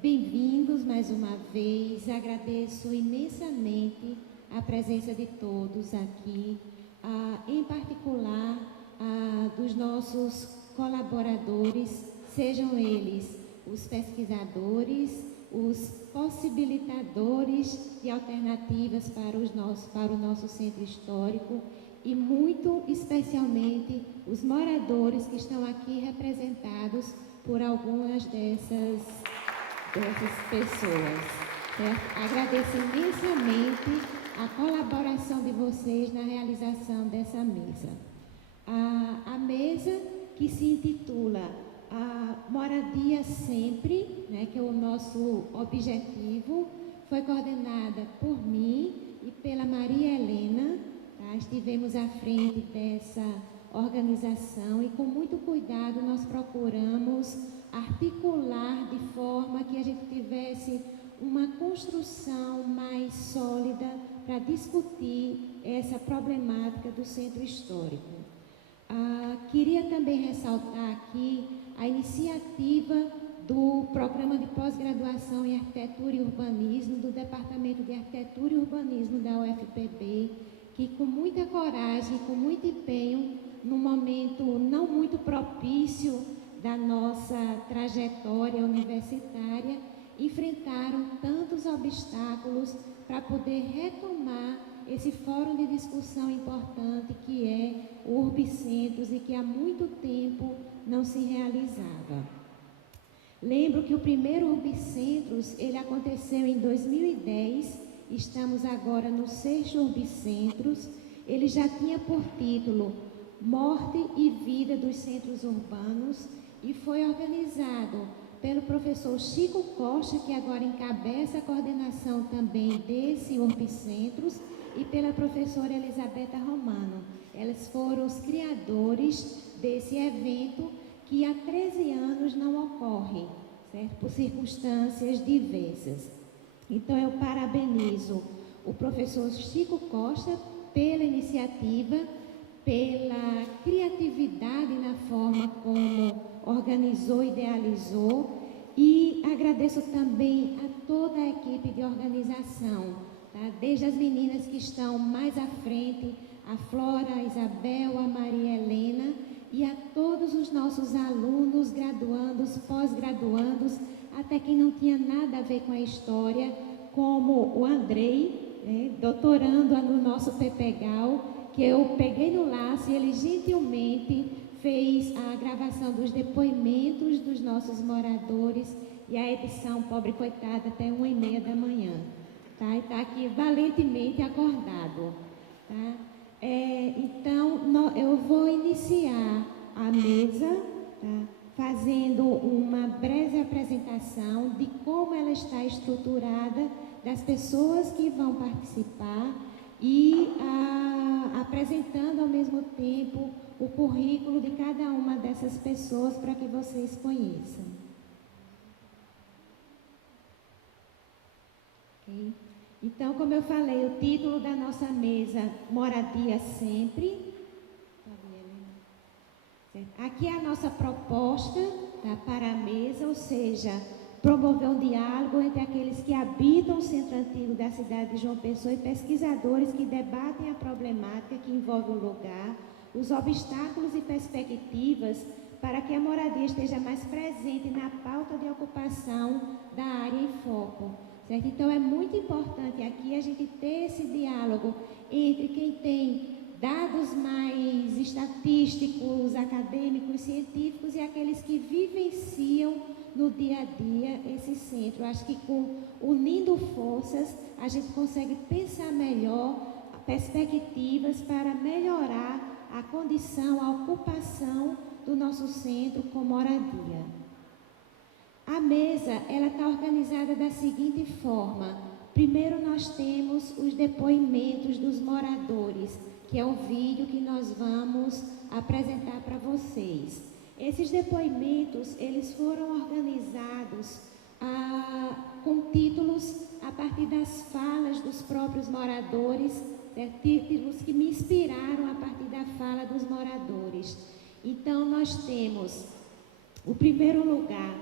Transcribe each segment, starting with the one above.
Bem-vindos mais uma vez. Agradeço imensamente a presença de todos aqui, em particular dos nossos colaboradores, sejam eles os pesquisadores, os possibilitadores de alternativas para o nosso centro histórico e, muito especialmente, os moradores que estão aqui representados por algumas dessas pessoas. Certo? Agradeço imensamente a colaboração de vocês na realização dessa mesa. A mesa que se intitula Moradia Sempre, né, que é o nosso objetivo, foi coordenada por mim e pela Maria Helena. Tá? Estivemos à frente dessa organização e, com muito cuidado, nós procuramos articular de forma que a gente tivesse uma construção mais sólida para discutir essa problemática do centro histórico. Queria também ressaltar aqui a iniciativa do Programa de Pós-Graduação em Arquitetura e Urbanismo, do Departamento de Arquitetura e Urbanismo da UFPB, que com muita coragem, com muito empenho, num momento não muito propício da nossa trajetória universitária, enfrentaram tantos obstáculos para poder retomar esse fórum de discussão importante que é o Urbicentros e que há muito tempo não se realizava. Lembro que o primeiro Urbicentros, ele aconteceu em 2010, estamos agora no 6º Urbicentros. Ele já tinha por título Morte e Vida dos Centros Urbanos e foi organizado pelo professor Chico Costa, que agora encabeça a coordenação também desse Urbicentros, e pela professora Elisabetta Romano. Eles foram os criadores desse evento que há 13 anos não ocorre, certo? Por circunstâncias diversas. Então, eu parabenizo o professor Chico Costa pela iniciativa, pela criatividade na forma como organizou e idealizou, e agradeço também a toda a equipe de organização, tá? Desde as meninas que estão mais à frente, a Flora, a Isabel, a Maria Helena, e a todos os nossos alunos, graduandos, pós-graduandos, até quem não tinha nada a ver com a história, como o Andrei, né, doutorando no nosso PPGAL, que eu peguei no laço e ele gentilmente fez a gravação dos depoimentos dos nossos moradores e a edição, pobre coitada, até 1h30 da manhã. Tá? E está aqui valentemente acordado. Tá? Então, eu vou iniciar a mesa, tá? Fazendo uma breve apresentação de como ela está estruturada, das pessoas que vão participar e apresentando ao mesmo tempo o currículo de cada uma dessas pessoas para que vocês conheçam. Okay? Então, como eu falei, o título da nossa mesa, Moradia Sempre. Aqui é a nossa proposta, tá, para a mesa, ou seja, promover um diálogo entre aqueles que habitam o centro antigo da cidade de João Pessoa e pesquisadores que debatem a problemática que envolve o lugar, os obstáculos e perspectivas para que a moradia esteja mais presente na pauta de ocupação da área em foco. Certo? Então, é muito importante aqui a gente ter esse diálogo entre quem tem dados mais estatísticos, acadêmicos, científicos e aqueles que vivenciam no dia a dia esse centro. Acho que unindo forças, a gente consegue pensar melhor perspectivas para melhorar a condição, a ocupação do nosso centro com moradia. A mesa, ela está organizada da seguinte forma. Primeiro, nós temos os depoimentos dos moradores, que é o vídeo que nós vamos apresentar para vocês. Esses depoimentos, eles foram organizados com títulos a partir das falas dos próprios moradores, títulos que me inspiraram a partir da fala dos moradores. Então, nós temos o primeiro lugar,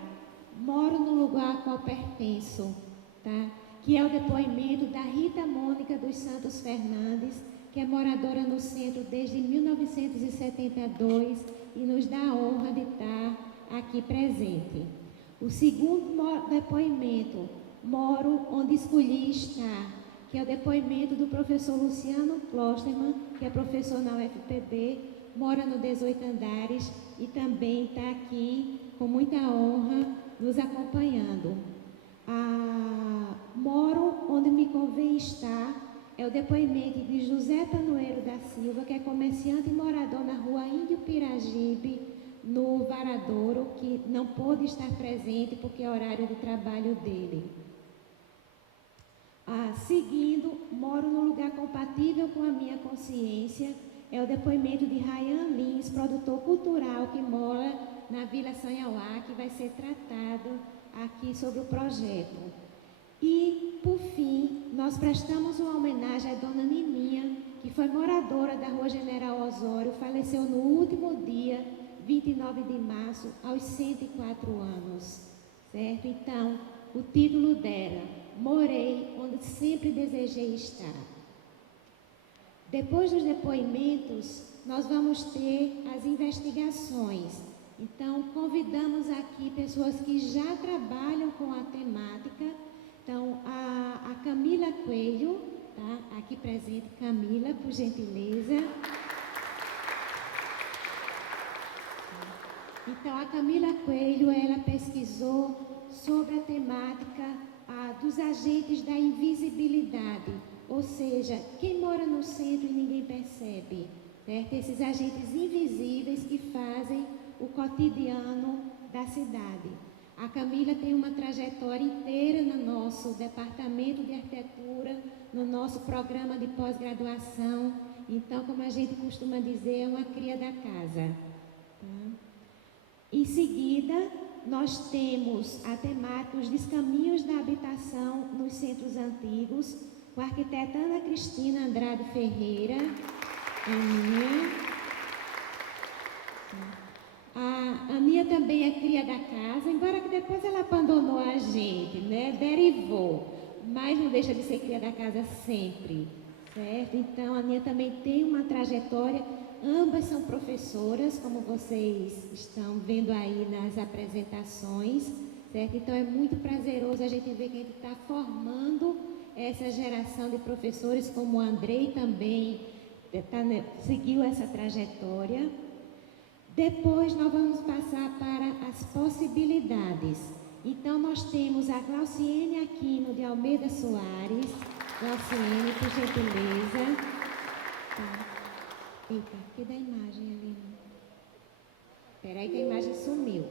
moro no qual pertenço, tá? Que é o depoimento da Rita Mônica dos Santos Fernandes, que é moradora no centro desde 1972 e nos dá a honra de estar aqui presente. O segundo depoimento, moro onde escolhi estar, que é o depoimento do professor Luciano Klosterman, que é professor na UFPB, mora no 18 Andares e também está aqui com muita honra nos acompanhando. Moro onde me convém estar, é o depoimento de José Tanoeiro da Silva, que é comerciante e morador na rua Índio Piragibe, no Varadouro, que não pôde estar presente porque é horário de trabalho dele. Seguindo, moro num lugar compatível com a minha consciência, é o depoimento de Rayan Lins, produtor cultural que mora na Vila Sanhauá, que vai ser tratado aqui sobre o projeto. E, por fim, nós prestamos uma homenagem à dona Nininha, que foi moradora da Rua General Osório, faleceu no último dia, 29 de março, aos 104 anos, certo? Então, o título dela, Morei onde sempre desejei estar. Depois dos depoimentos, nós vamos ter as investigações. Então, convidamos aqui pessoas que já trabalham com a temática. Então, a Camila Coelho, tá? Aqui presente, Camila, por gentileza. Então, a Camila Coelho, ela pesquisou sobre a temática dos agentes da invisibilidade, ou seja, quem mora no centro e ninguém percebe, certo? Esses agentes invisíveis que fazem o cotidiano da cidade. A Camila tem uma trajetória inteira no nosso departamento de arquitetura, no nosso programa de pós-graduação. Então, como a gente costuma dizer, é uma cria da casa. Tá? Em seguida, nós temos a temática Os Descaminhos da Habitação nos Centros Antigos, com a arquiteta Ana Cristina Andrade Ferreira, Aninha. A Aninha também é cria da casa, embora que depois ela abandonou a gente, né? Derivou, mas não deixa de ser cria da casa sempre, certo? Então, a Aninha também tem uma trajetória. Ambas são professoras, como vocês estão vendo aí nas apresentações, certo? Então, é muito prazeroso a gente ver que a gente está formando essa geração de professores, como o Andrei também seguiu essa trajetória. Depois, nós vamos passar para as possibilidades. Então, nós temos a Glauciene Aquino de Almeida Soares. Glauciene, por gentileza. Tá. Eita, que da imagem ali? Espera aí que a imagem sumiu.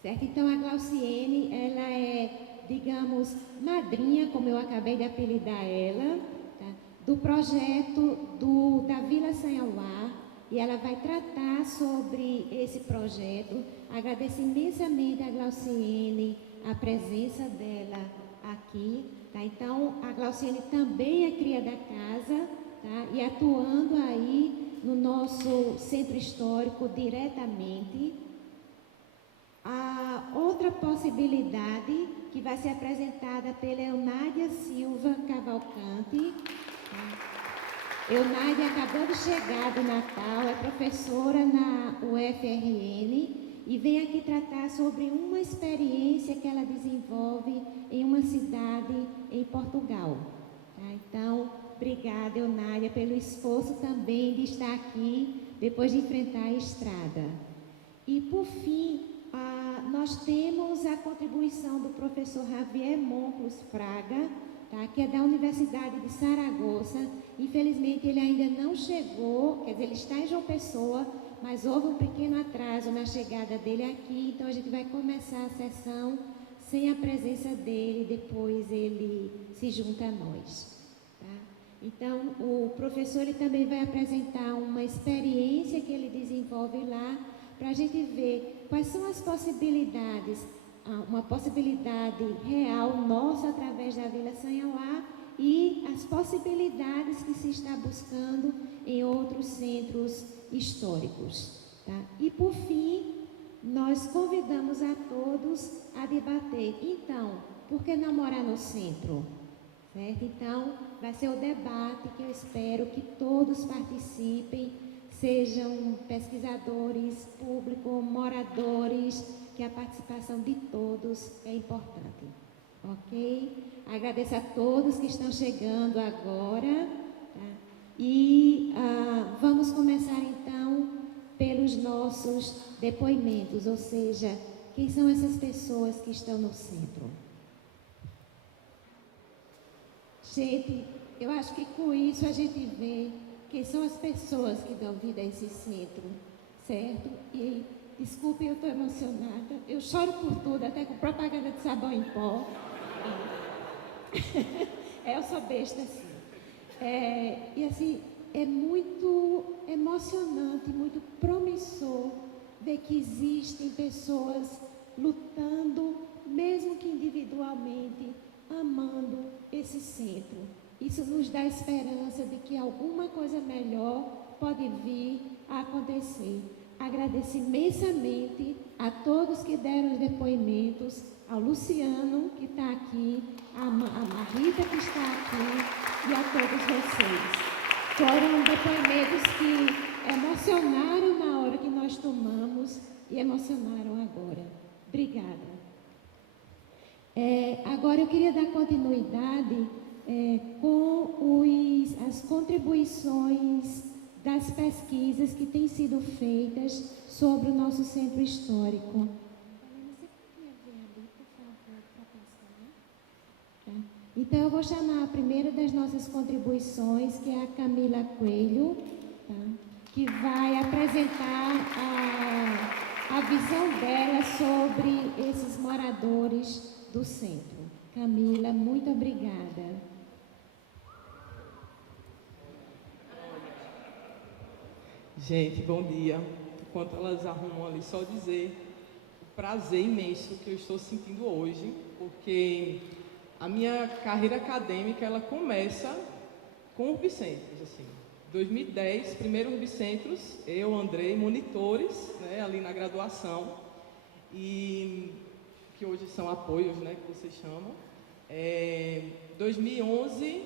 Certo? Então, a Glauciene, ela é, digamos, madrinha, como eu acabei de apelidar ela, tá? Do projeto da Vila Sanhauá, e ela vai tratar sobre esse projeto. Agradeço imensamente a Glauciene, a presença dela aqui. Tá? Então, a Glauciene também é cria da casa, tá? E atuando aí no nosso centro histórico diretamente. A outra possibilidade que vai ser apresentada pela Eunádia Silva Cavalcante. Tá? Eunádia acabou de chegar do Natal, é professora na UFRN e vem aqui tratar sobre uma experiência que ela desenvolve em uma cidade em Portugal. Tá? Então, obrigada, Eunádia, pelo esforço também de estar aqui depois de enfrentar a estrada. E, por fim, nós temos a contribuição do professor Javier Monclos Fraga, tá? Que é da Universidade de Saragoça. Infelizmente, ele ainda não chegou, quer dizer, ele está em João Pessoa, mas houve um pequeno atraso na chegada dele aqui, então a gente vai começar a sessão sem a presença dele, depois ele se junta a nós. Tá? Então, o professor ele também vai apresentar uma experiência que ele desenvolve lá, para a gente ver quais são as possibilidades, uma possibilidade real nossa através da Vila Sanhauá e as possibilidades que se está buscando em outros centros históricos. Tá? E, por fim, nós convidamos a todos a debater. Então, por que não morar no centro? Certo? Então, vai ser o debate que eu espero que todos participem, sejam pesquisadores, público, moradores, que a participação de todos é importante. Ok? Agradeço a todos que estão chegando agora. Tá? E vamos começar então pelos nossos depoimentos, ou seja, quem são essas pessoas que estão no centro? Gente, eu acho que com isso a gente vê quem são as pessoas que dão vida a esse centro, certo? E desculpe, eu estou emocionada, eu choro por tudo, até com propaganda de sabão em pó. Eu sou besta, assim. E assim, é muito emocionante, muito promissor ver que existem pessoas lutando, mesmo que individualmente, amando esse centro. Isso nos dá esperança de que alguma coisa melhor pode vir a acontecer. Agradeço imensamente a todos que deram os depoimentos, ao Luciano, que está aqui, a Marita, que está aqui, e a todos vocês. Foram depoimentos que emocionaram na hora que nós tomamos e emocionaram agora. Obrigada. Agora eu queria dar continuidade com as contribuições das pesquisas que têm sido feitas sobre o nosso centro histórico. Então, eu vou chamar a primeira das nossas contribuições, que é a Camila Coelho, tá? Que vai apresentar a visão dela sobre esses moradores do centro. Camila, muito obrigada. Gente, bom dia. Enquanto elas arrumam ali, só dizer o prazer imenso que eu estou sentindo hoje, porque a minha carreira acadêmica, ela começa com Urbicentros, assim. 2010, primeiro Urbicentros, eu, Andrei, monitores, né, ali na graduação, e que hoje são apoios, né, que vocês chamam. 2011,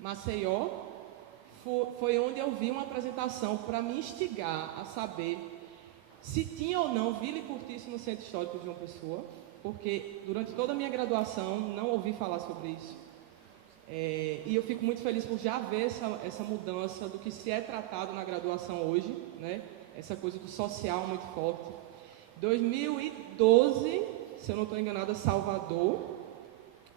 Maceió, foi onde eu vi uma apresentação para me instigar a saber se tinha ou não Vila e Cortiço no Centro Histórico de João Pessoa, porque durante toda a minha graduação não ouvi falar sobre isso. E eu fico muito feliz por já ver essa mudança do que se é tratado na graduação hoje, né? Essa coisa do social muito forte. 2012, se eu não estou enganada, Salvador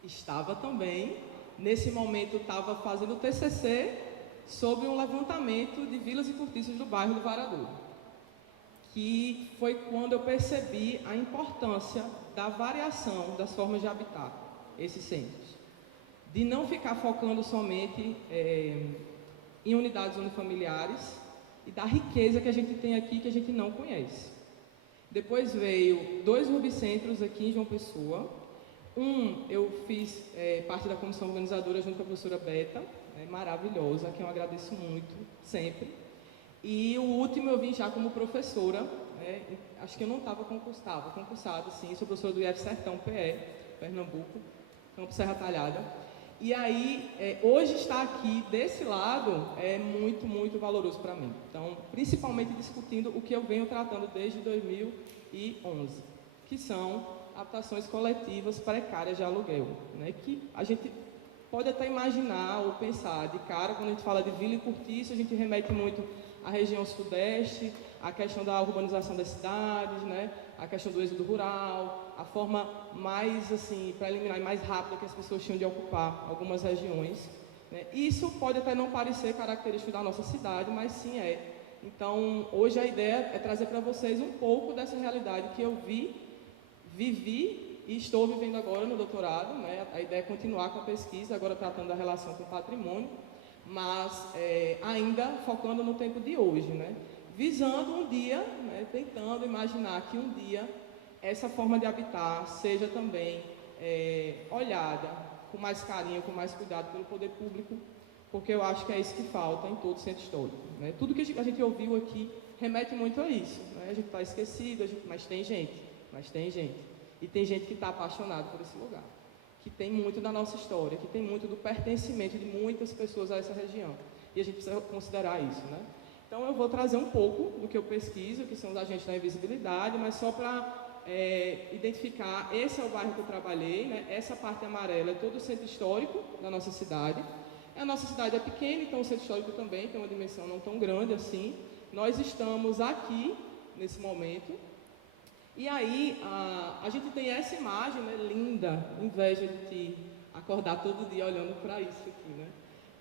estava também. Nesse momento estava fazendo o TCC sobre um levantamento de vilas e cortiços do bairro do Varadouro, que foi quando eu percebi a importância da variação das formas de habitar esses centros, de não ficar focando somente em unidades unifamiliares e da riqueza que a gente tem aqui que a gente não conhece. Depois veio 2 urbicentros aqui em João Pessoa. Eu fiz parte da comissão organizadora junto com a professora Beta, maravilhosa, que eu agradeço muito, sempre. E o último eu vim já como professora, acho que eu não estava concursada, sim, sou professora do IF Sertão PE, Pernambuco, Campo Serra Talhada. E aí, hoje estar aqui desse lado é muito, muito valoroso para mim. Então, principalmente discutindo o que eu venho tratando desde 2011, que são habitações coletivas precárias de aluguel, né? Que a gente pode até imaginar ou pensar de cara, quando a gente fala de Vila e Cortiço, a gente remete muito à região sudeste, à questão da urbanização das cidades, né? A questão do êxodo rural, a forma mais, assim, preliminar e mais rápida que as pessoas tinham de ocupar algumas regiões, né? Isso pode até não parecer característico da nossa cidade, mas sim é. Então, hoje a ideia é trazer para vocês um pouco dessa realidade que eu vivi e estou vivendo agora no doutorado, né? A ideia é continuar com a pesquisa, agora tratando da relação com o patrimônio, mas ainda focando no tempo de hoje, né? Visando um dia, né? Tentando imaginar que um dia essa forma de habitar seja também olhada com mais carinho, com mais cuidado pelo poder público, porque eu acho que é isso que falta em todo o centro histórico, né? Tudo que a gente ouviu aqui remete muito a isso, né? né? A gente está esquecido, mas tem gente. E tem gente que está apaixonada por esse lugar, que tem muito da nossa história, que tem muito do pertencimento de muitas pessoas a essa região. E a gente precisa considerar isso, né? Então eu vou trazer um pouco do que eu pesquiso, que são os agentes da invisibilidade, mas só para identificar, esse é o bairro que eu trabalhei, né? Essa parte amarela é todo o centro histórico da nossa cidade. A nossa cidade é pequena, então o centro histórico também tem uma dimensão não tão grande assim. Nós estamos aqui, nesse momento, e aí a gente tem essa imagem, né, linda, inveja de te acordar todo dia olhando para isso aqui, né?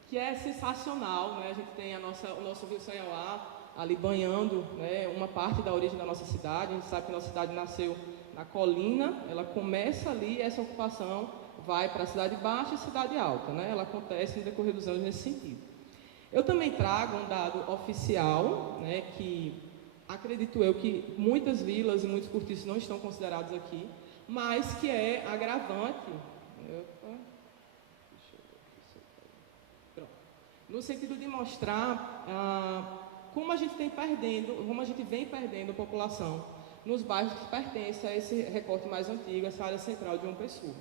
Que é sensacional, né? A gente tem o nosso rio Sanhauá ali banhando, né, uma parte da origem da nossa cidade. A gente sabe que a nossa cidade nasceu na colina, ela começa ali, essa ocupação vai para a cidade baixa e cidade alta, né? Ela acontece no decorrer dos anos nesse sentido. Eu também trago um dado oficial, né, que acredito eu que muitas vilas e muitos cortiços não estão considerados aqui, mas que é agravante. No sentido de mostrar como a gente vem perdendo população nos bairros que pertencem a esse recorte mais antigo, essa área central de João Pessoa.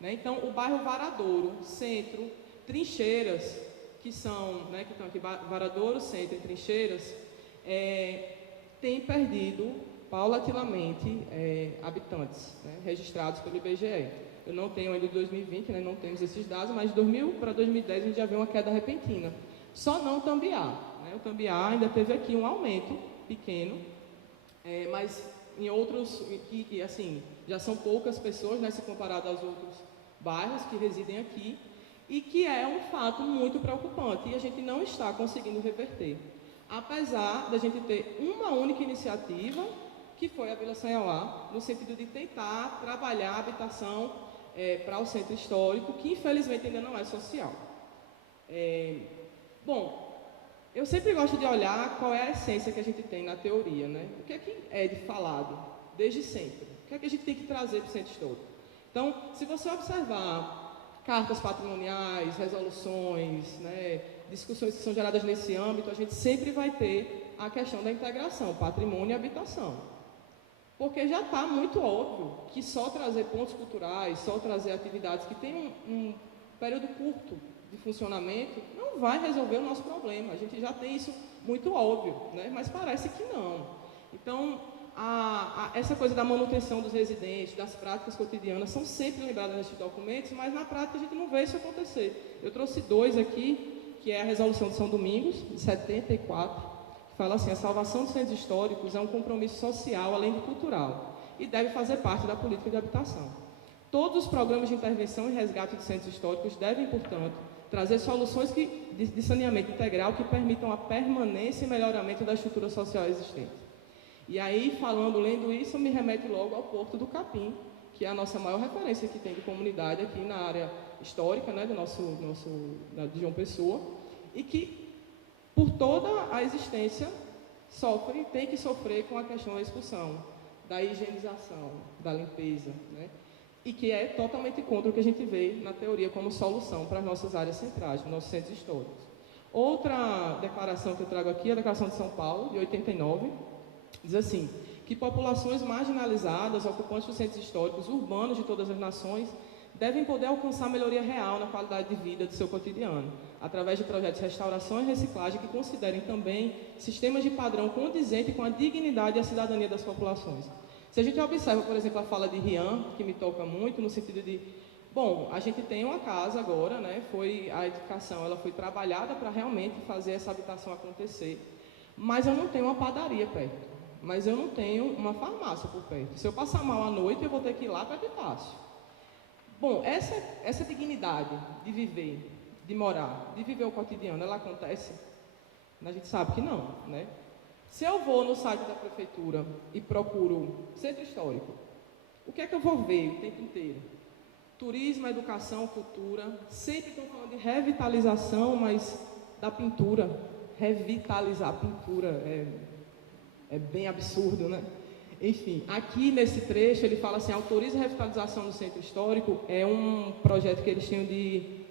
Né? Então, o bairro Varadouro, Centro, Trincheiras, que estão aqui, Varadouro, Centro e Trincheiras, tem perdido paulatinamente habitantes, né, registrados pelo IBGE. Eu não tenho ainda de 2020, né, não temos esses dados, mas de 2000 para 2010 a gente já vê uma queda repentina. Só não o Tambiá. Né, o Tambiá ainda teve aqui um aumento pequeno, mas em outros, que assim, já são poucas pessoas, né, se comparado aos outros bairros que residem aqui, e que é um fato muito preocupante, e a gente não está conseguindo reverter. Apesar da gente ter uma única iniciativa, que foi a Vila Sanhauá, no sentido de tentar trabalhar a habitação para o centro histórico, que infelizmente ainda não é social. Bom, eu sempre gosto de olhar qual é a essência que a gente tem na teoria, né? O que é de falado desde sempre? O que é que a gente tem que trazer para o centro histórico? Então, se você observar cartas patrimoniais, resoluções, né, discussões que são geradas nesse âmbito, a gente sempre vai ter a questão da integração, patrimônio e habitação. Porque já está muito óbvio que só trazer pontos culturais, só trazer atividades que têm um período curto de funcionamento, não vai resolver o nosso problema. A gente já tem isso muito óbvio, né? Mas parece que não. Então, essa coisa da manutenção dos residentes, das práticas cotidianas, são sempre lembradas nesses documentos, mas na prática a gente não vê isso acontecer. Eu trouxe 2 aqui, que é a Resolução de São Domingos, de 74, que fala assim: a salvação dos centros históricos é um compromisso social, além de cultural, e deve fazer parte da política de habitação. Todos os programas de intervenção e resgate de centros históricos devem, portanto, trazer soluções de saneamento integral que permitam a permanência e melhoramento da estrutura social existente. E aí, lendo isso, me remete logo ao Porto do Capim, que é a nossa maior referência que tem de comunidade aqui na área histórica, né, de João Pessoa, e que, por toda a existência, tem que sofrer com a questão da expulsão, da higienização, da limpeza, né, e que é totalmente contra o que a gente vê na teoria como solução para as nossas áreas centrais, os nossos centros históricos. Outra declaração que eu trago aqui é a Declaração de São Paulo, de 89, diz assim: que populações marginalizadas, ocupantes dos centros históricos urbanos de todas as nações, devem poder alcançar melhoria real na qualidade de vida do seu cotidiano, através de projetos de restauração e reciclagem que considerem também sistemas de padrão condizente com a dignidade e a cidadania das populações. Se a gente observa, por exemplo, a fala de Rian, que me toca muito, no sentido de, bom, a gente tem uma casa agora, né, a educação ela foi trabalhada para realmente fazer essa habitação acontecer, mas eu não tenho uma padaria perto, mas eu não tenho uma farmácia por perto. Se eu passar mal à noite, eu vou ter que ir lá para Epitácio. Bom, essa dignidade de viver, de morar, de viver o cotidiano, ela acontece? A gente sabe que não, né? Se eu vou no site da prefeitura e procuro centro histórico, o que é que eu vou ver o tempo inteiro? Turismo, educação, cultura, sempre estão falando de revitalização, mas da pintura. Revitalizar a pintura é bem absurdo, né? Enfim, aqui nesse trecho ele fala assim: autoriza a revitalização do centro histórico, é um projeto que eles tinham de,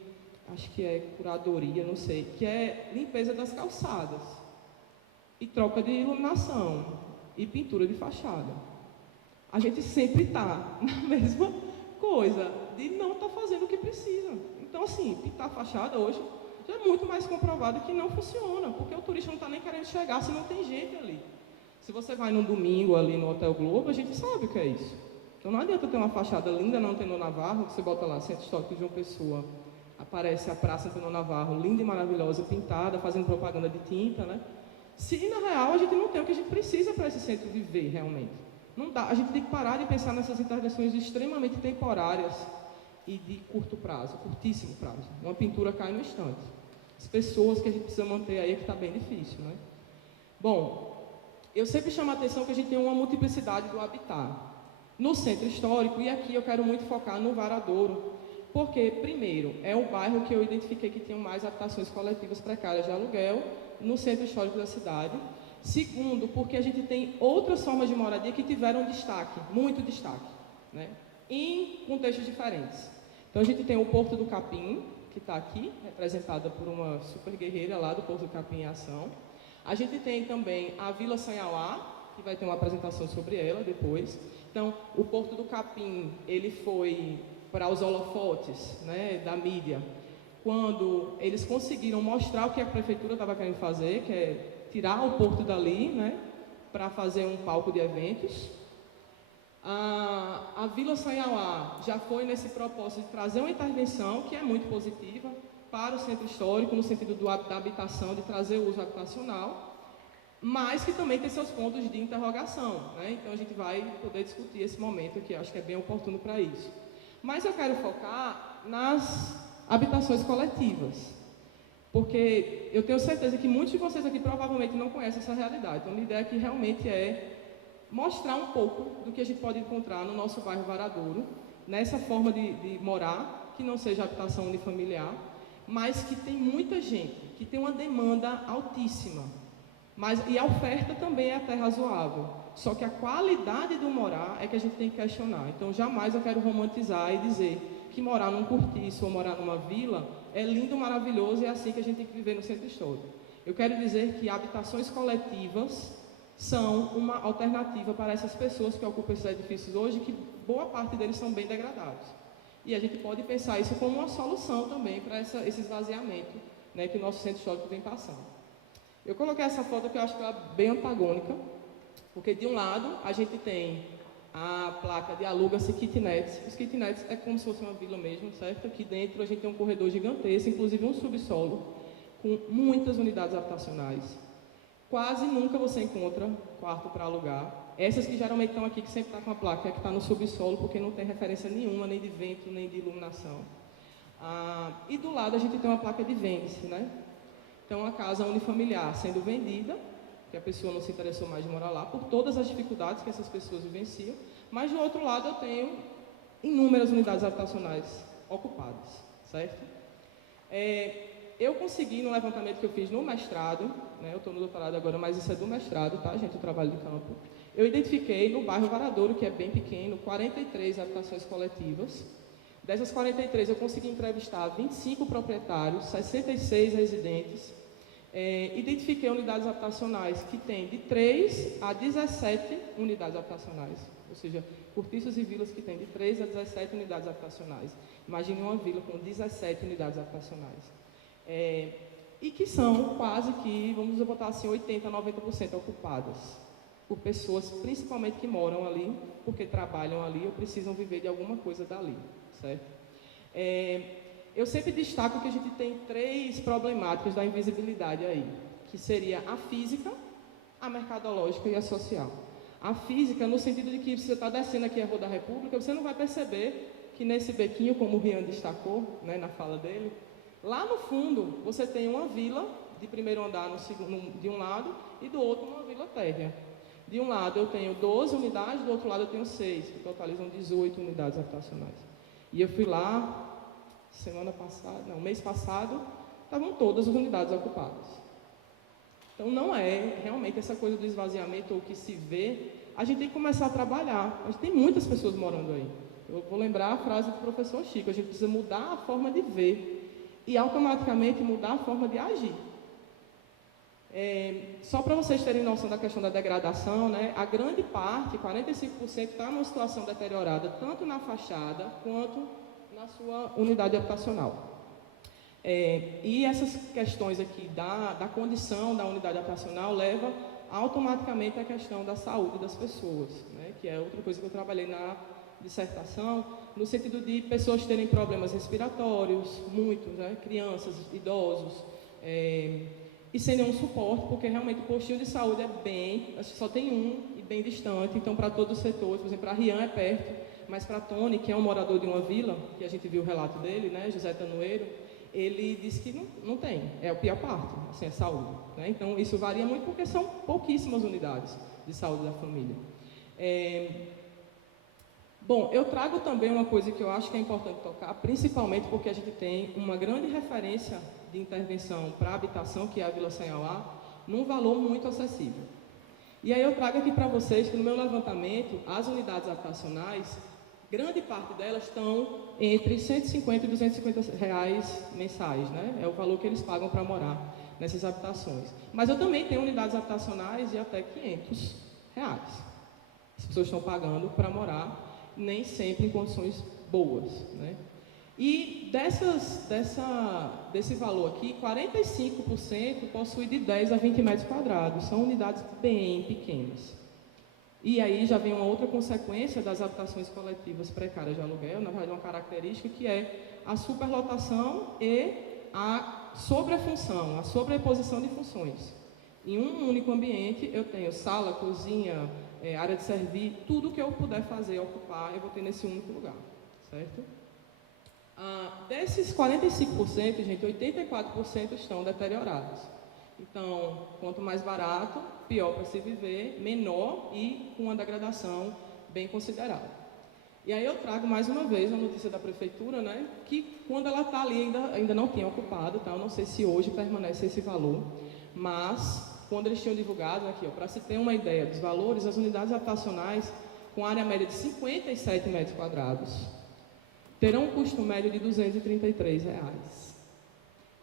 acho que é curadoria, não sei, que é limpeza das calçadas e troca de iluminação. e pintura de fachada. A gente sempre está na mesma coisa, de não estar fazendo o que precisa. Então, assim, pintar fachada hoje já é muito mais comprovado que não funciona, porque o turista não está nem querendo chegar se não tem gente ali. Se você vai num domingo ali no Hotel Globo, a gente sabe o que é isso. Então não adianta ter uma fachada linda na Antenor Navarro, que você bota lá, Centro Histórico de João Pessoa, aparece a Praça Antenor Navarro, linda e maravilhosa, pintada, fazendo propaganda de tinta, né? Se na real a gente não tem o que a gente precisa para esse centro viver realmente. Não dá, a gente tem que parar de pensar nessas intervenções extremamente temporárias e de curto prazo, curtíssimo prazo. Uma pintura cai no instante. As pessoas que a gente precisa manter aí é que está bem difícil, né? Bom, eu sempre chamo a atenção que a gente tem uma multiplicidade do habitat. No centro histórico, e aqui eu quero muito focar no Varadouro, porque, primeiro, é o bairro que eu identifiquei que tem mais habitações coletivas precárias de aluguel no centro histórico da cidade. Segundo, porque a gente tem outras formas de moradia que tiveram destaque, muito destaque, né? Em contextos diferentes. Então, a gente tem o Porto do Capim, que está aqui, representada por uma super guerreira lá do Porto do Capim em ação. A gente tem também a Vila Sanhauá, que vai ter uma apresentação sobre ela depois. Então, o Porto do Capim, ele foi para os holofotes, né, da mídia, quando eles conseguiram mostrar o que a prefeitura estava querendo fazer, que é tirar o porto dali, né, para fazer um palco de eventos. A Vila Sanhauá já foi nesse propósito de trazer uma intervenção que é muito positiva para o centro histórico, no sentido da habitação, de trazer o uso habitacional, mas que também tem seus pontos de interrogação, né? Então a gente vai poder discutir esse momento aqui, acho que é bem oportuno para isso. Mas eu quero focar nas habitações coletivas, porque eu tenho certeza que muitos de vocês aqui provavelmente não conhecem essa realidade. Então a minha ideia aqui realmente é mostrar um pouco do que a gente pode encontrar no nosso bairro Varadouro, nessa forma de morar, que não seja habitação unifamiliar, mas que tem muita gente, que tem uma demanda altíssima. E a oferta também é até razoável. Só que a qualidade do morar é que a gente tem que questionar. Então, jamais eu quero romantizar e dizer que morar num cortiço ou morar numa vila é lindo, maravilhoso e é assim que a gente tem que viver no centro histórico. Eu quero dizer que habitações coletivas são uma alternativa para essas pessoas que ocupam esses edifícios hoje, que boa parte deles são bem degradados. E a gente pode pensar isso como uma solução também para esse esvaziamento, né, que o nosso centro histórico vem passando. Eu coloquei essa foto que eu acho que ela é bem antagônica, porque de um lado a gente tem a placa de aluga-se kitnets. Os kitnets é como se fosse uma vila mesmo, certo? Aqui dentro a gente tem um corredor gigantesco, inclusive um subsolo, com muitas unidades habitacionais. Quase nunca você encontra quarto para alugar. Essas que geralmente estão aqui, que sempre está com a placa, é que está no subsolo, porque não tem referência nenhuma, nem de vento, nem de iluminação. E do lado a gente tem uma placa de vende-se, né? Então, a casa unifamiliar sendo vendida, que a pessoa não se interessou mais de morar lá, por todas as dificuldades que essas pessoas vivenciam, mas do outro lado eu tenho inúmeras unidades habitacionais ocupadas, certo? Eu consegui, no levantamento que eu fiz no mestrado, né, eu estou no doutorado agora, mas isso é do mestrado, tá, gente, o trabalho de campo, eu identifiquei no bairro Varadouro, que é bem pequeno, 43 habitações coletivas. Dessas 43, eu consegui entrevistar 25 proprietários, 66 residentes. Identifiquei unidades habitacionais que têm de 3 a 17 unidades habitacionais, ou seja, cortiços e vilas que têm de 3 a 17 unidades habitacionais. Imagine uma vila com 17 unidades habitacionais. E que são quase que, vamos botar assim, 80% a 90% ocupadas por pessoas, principalmente que moram ali, porque trabalham ali ou precisam viver de alguma coisa dali. Certo? Eu sempre destaco que a gente tem 3 problemáticas da invisibilidade aí, que seria a física, a mercadológica e a social. A física, no sentido de que você está descendo aqui a Rua da República, você não vai perceber que nesse bequinho, como o Rian destacou, né, na fala dele, lá no fundo você tem uma vila de primeiro andar de um lado e do outro uma vila térrea. De um lado eu tenho 12 unidades, do outro lado eu tenho 6, que totalizam 18 unidades habitacionais. E eu fui lá, mês passado, estavam todas as unidades ocupadas. Então não é realmente essa coisa do esvaziamento ou que se vê, a gente tem que começar a trabalhar. A gente tem muitas pessoas morando aí. Eu vou lembrar a frase do professor Chico, a gente precisa mudar a forma de ver e automaticamente mudar a forma de agir. Só para vocês terem noção da questão da degradação, né, a grande parte, 45%, está numa situação deteriorada, tanto na fachada quanto na sua unidade habitacional. E essas questões aqui da condição da unidade habitacional leva automaticamente à questão da saúde das pessoas, né, que é outra coisa que eu trabalhei na dissertação, no sentido de pessoas terem problemas respiratórios, muitos, né, crianças, idosos, e sem nenhum suporte, porque realmente o postinho de saúde é bem, acho que só tem um e bem distante, então para todos os setores, por exemplo, a Rian é perto, mas para Tony, que é um morador de uma vila, que a gente viu o relato dele, né, José Tanoeiro, ele disse que não tem, é a pior parte, assim, a saúde, né? Então isso varia muito porque são pouquíssimas unidades de saúde da família. Bom, eu trago também uma coisa que eu acho que é importante tocar, principalmente porque a gente tem uma grande referência de intervenção para a habitação, que é a Vila Sanhauá, num valor muito acessível. E aí eu trago aqui para vocês que no meu levantamento, as unidades habitacionais, grande parte delas estão entre 150 e 250 reais mensais, né? É o valor que eles pagam para morar nessas habitações. Mas eu também tenho unidades habitacionais de até 500 reais. As pessoas estão pagando para morar, nem sempre em condições boas, né? E desse valor aqui, 45% possui de 10 a 20 metros quadrados. São unidades bem pequenas. E aí já vem uma outra consequência das habitações coletivas precárias de aluguel, na verdade uma característica que é a superlotação e a sobrefunção, a sobreposição de funções. Em um único ambiente eu tenho sala, cozinha, área de servir, tudo que eu puder fazer, ocupar, eu vou ter nesse único lugar, certo? Desses 45%, gente, 84% estão deteriorados. Então, quanto mais barato, pior para se viver, menor e com uma degradação bem considerável. E aí eu trago mais uma vez a notícia da prefeitura, né, que quando ela está ali ainda não tinha ocupado, tá? Eu não sei se hoje permanece esse valor, mas quando eles tinham divulgado aqui, para se ter uma ideia dos valores, as unidades habitacionais com área média de 57 metros quadrados terão um custo médio de R$ 233 reais.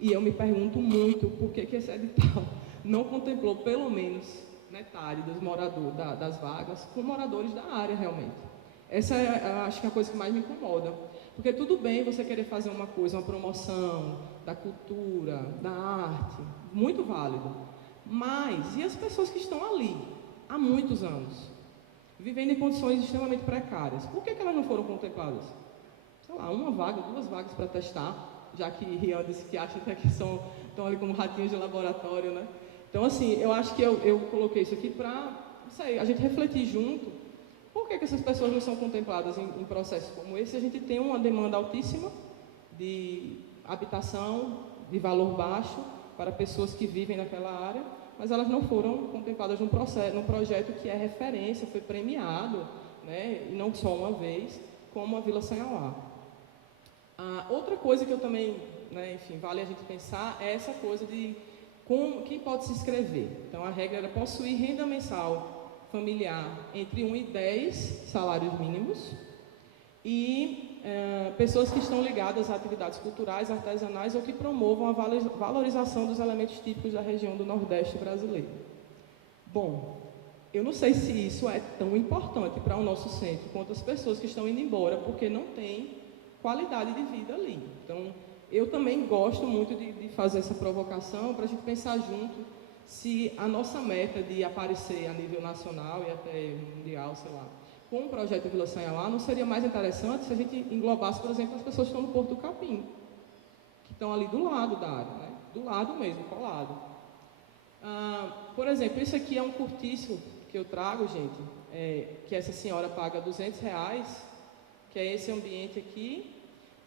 E eu me pergunto muito por que esse edital não contemplou pelo menos metade dos moradores das vagas com moradores da área realmente. Essa é, acho que é a coisa que mais me incomoda. Porque tudo bem você querer fazer uma coisa, uma promoção da cultura, da arte, muito válido. Mas, e as pessoas que estão ali há muitos anos, vivendo em condições extremamente precárias? Por que elas não foram contempladas? Sei lá, uma vaga, 2 vagas para testar, já que Rian disse que acha até que estão ali como ratinhos de laboratório, né? Então, assim, eu acho que eu coloquei isso aqui para, a gente refletir junto. Por que essas pessoas não são contempladas em processos como esse? A gente tem uma demanda altíssima de habitação de valor baixo para pessoas que vivem naquela área, mas elas não foram contempladas num projeto que é referência, foi premiado, né, e não só uma vez, como a Vila Sanhauá. Outra coisa que eu também, né, enfim, vale a gente pensar é essa coisa de quem pode se inscrever. Então, a regra era possuir renda mensal familiar entre 1 e 10 salários mínimos e pessoas que estão ligadas a atividades culturais, artesanais ou que promovam a valorização dos elementos típicos da região do Nordeste brasileiro. Bom, eu não sei se isso é tão importante para o nosso centro quanto as pessoas que estão indo embora, porque não tem qualidade de vida ali. Então, eu também gosto muito de fazer essa provocação para a gente pensar junto se a nossa meta de aparecer a nível nacional e até mundial, sei lá, com o projeto Vila Sanhauá, não seria mais interessante se a gente englobasse, por exemplo, as pessoas que estão no Porto do Capim, que estão ali do lado da área, né? Do lado mesmo, colado. Por exemplo, isso aqui é um cortiço que eu trago, gente, que essa senhora paga R$200, que é esse ambiente aqui,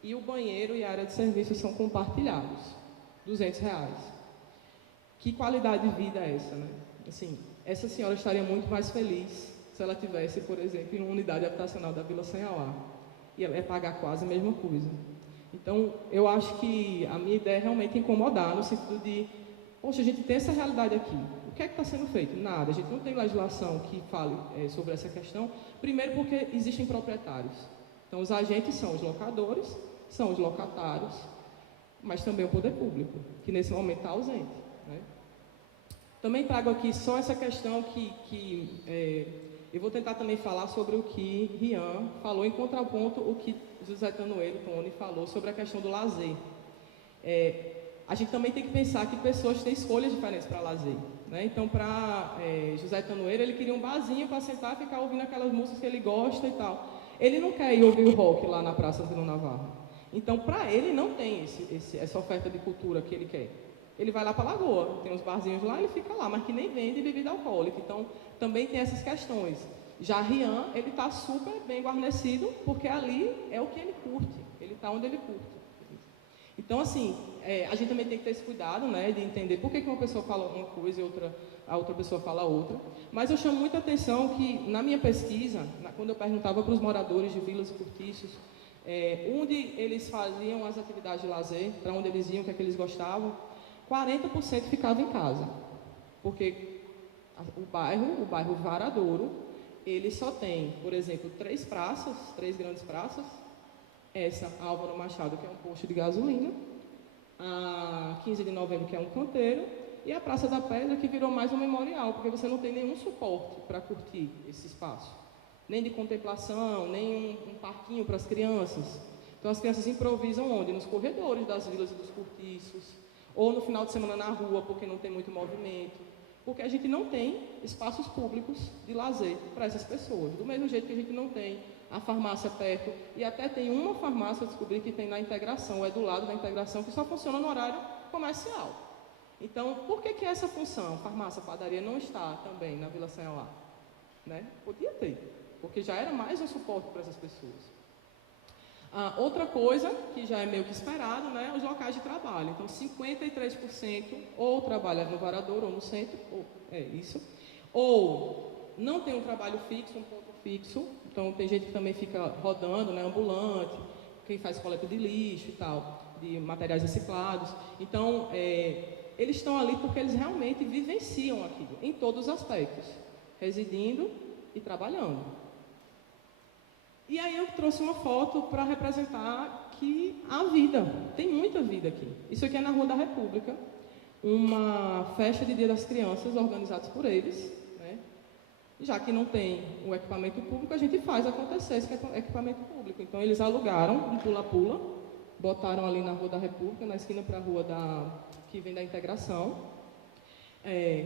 e o banheiro e a área de serviço são compartilhados, R$200. Que qualidade de vida é essa, né? Assim, essa senhora estaria muito mais feliz se ela tivesse, por exemplo, em uma unidade habitacional da Vila Sanhauá. E ela ia pagar quase a mesma coisa. Então, eu acho que a minha ideia é realmente incomodar, no sentido de, poxa, a gente tem essa realidade aqui. O que é que está sendo feito? Nada. A gente não tem legislação que fale sobre essa questão. Primeiro porque existem proprietários. Então, os agentes são os locadores, são os locatários, mas também o poder público, que nesse momento está ausente, né? Também trago aqui só essa questão eu vou tentar também falar sobre o que Rian falou, em contraponto o que José Tanoeiro, Tony, falou sobre a questão do lazer. A gente também tem que pensar que pessoas têm escolhas diferentes para lazer, né? Então, para José Tanoeiro, ele queria um barzinho para sentar e ficar ouvindo aquelas músicas que ele gosta e tal. Ele não quer ir ouvir o rock lá na Praça Antônio Navarro. Então, para ele, não tem essa oferta de cultura que ele quer. Ele vai lá para a Lagoa, tem uns barzinhos lá, ele fica lá, mas que nem vende bebida alcoólica. Então, também tem essas questões. Já Rian, ele está super bem guarnecido, porque ali é o que ele curte, ele está onde ele curte. Então, assim, a gente também tem que ter esse cuidado, né, de entender por que uma pessoa fala uma coisa e a outra pessoa fala outra. Mas eu chamo muita atenção que, na minha pesquisa, quando eu perguntava para os moradores de vilas e cortiços, onde eles faziam as atividades de lazer, para onde eles iam, o que é que eles gostavam, 40% ficava em casa, porque o bairro Varadouro, ele só tem, por exemplo, 3 grandes praças, essa Álvaro Machado, que é um posto de gasolina, a 15 de novembro, que é um canteiro, e a Praça da Pedra, que virou mais um memorial, porque você não tem nenhum suporte para curtir esse espaço, nem de contemplação, nem um parquinho para as crianças. Então as crianças improvisam onde? Nos corredores das vilas e dos cortiços, ou no final de semana na rua, porque não tem muito movimento, porque a gente não tem espaços públicos de lazer para essas pessoas, do mesmo jeito que a gente não tem a farmácia perto, e até tem uma farmácia, eu descobri que tem na Integração, é do lado da Integração, que só funciona no horário comercial. Então, por que essa função, farmácia, padaria, não está também na Vila Senhoá? Né? Podia ter, porque já era mais um suporte para essas pessoas. Outra coisa, que já é meio que esperado, né, os locais de trabalho. Então, 53% ou trabalha no Varadouro ou no centro, ou não tem um trabalho fixo, um ponto fixo. Então, tem gente que também fica rodando, né, ambulante, quem faz coleta de lixo e tal, de materiais reciclados. Então, eles estão ali porque eles realmente vivenciam aquilo, em todos os aspectos, residindo e trabalhando. E aí eu trouxe uma foto para representar que há vida, tem muita vida aqui. Isso aqui é na Rua da República, uma festa de Dia das Crianças organizada por eles, né? Já que não tem o equipamento público, a gente faz acontecer esse equipamento público. Então eles alugaram um pula-pula, botaram ali na Rua da República, na esquina para a rua que vem da Integração.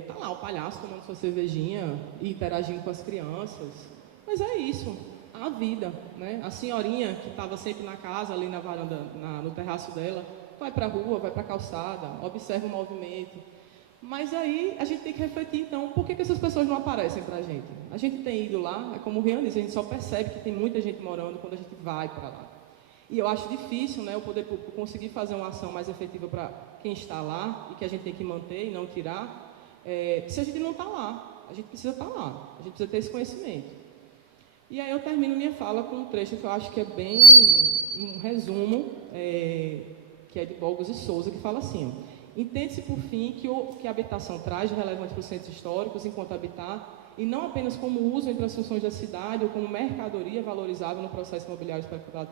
Tá lá o palhaço tomando sua cervejinha e interagindo com as crianças. Mas é isso. A vida, né? A senhorinha que estava sempre na casa, ali na varanda, no terraço dela, vai para a rua, vai para a calçada, observa o movimento. Mas aí a gente tem que refletir, então, por que essas pessoas não aparecem para a gente? A gente tem ido lá, é como o Rian disse, a gente só percebe que tem muita gente morando quando a gente vai para lá. E eu acho difícil, né, o poder público conseguir fazer uma ação mais efetiva para quem está lá, e que a gente tem que manter e não tirar, se a gente não está lá. A gente precisa estar lá, a gente precisa ter esse conhecimento. E aí eu termino minha fala com um trecho que eu acho que é bem um resumo, que é de Borges e Souza, que fala assim: entende-se por fim que a habitação traz de relevante para os centros históricos enquanto habitat, e não apenas como uso entre as funções da cidade ou como mercadoria valorizável no processo imobiliário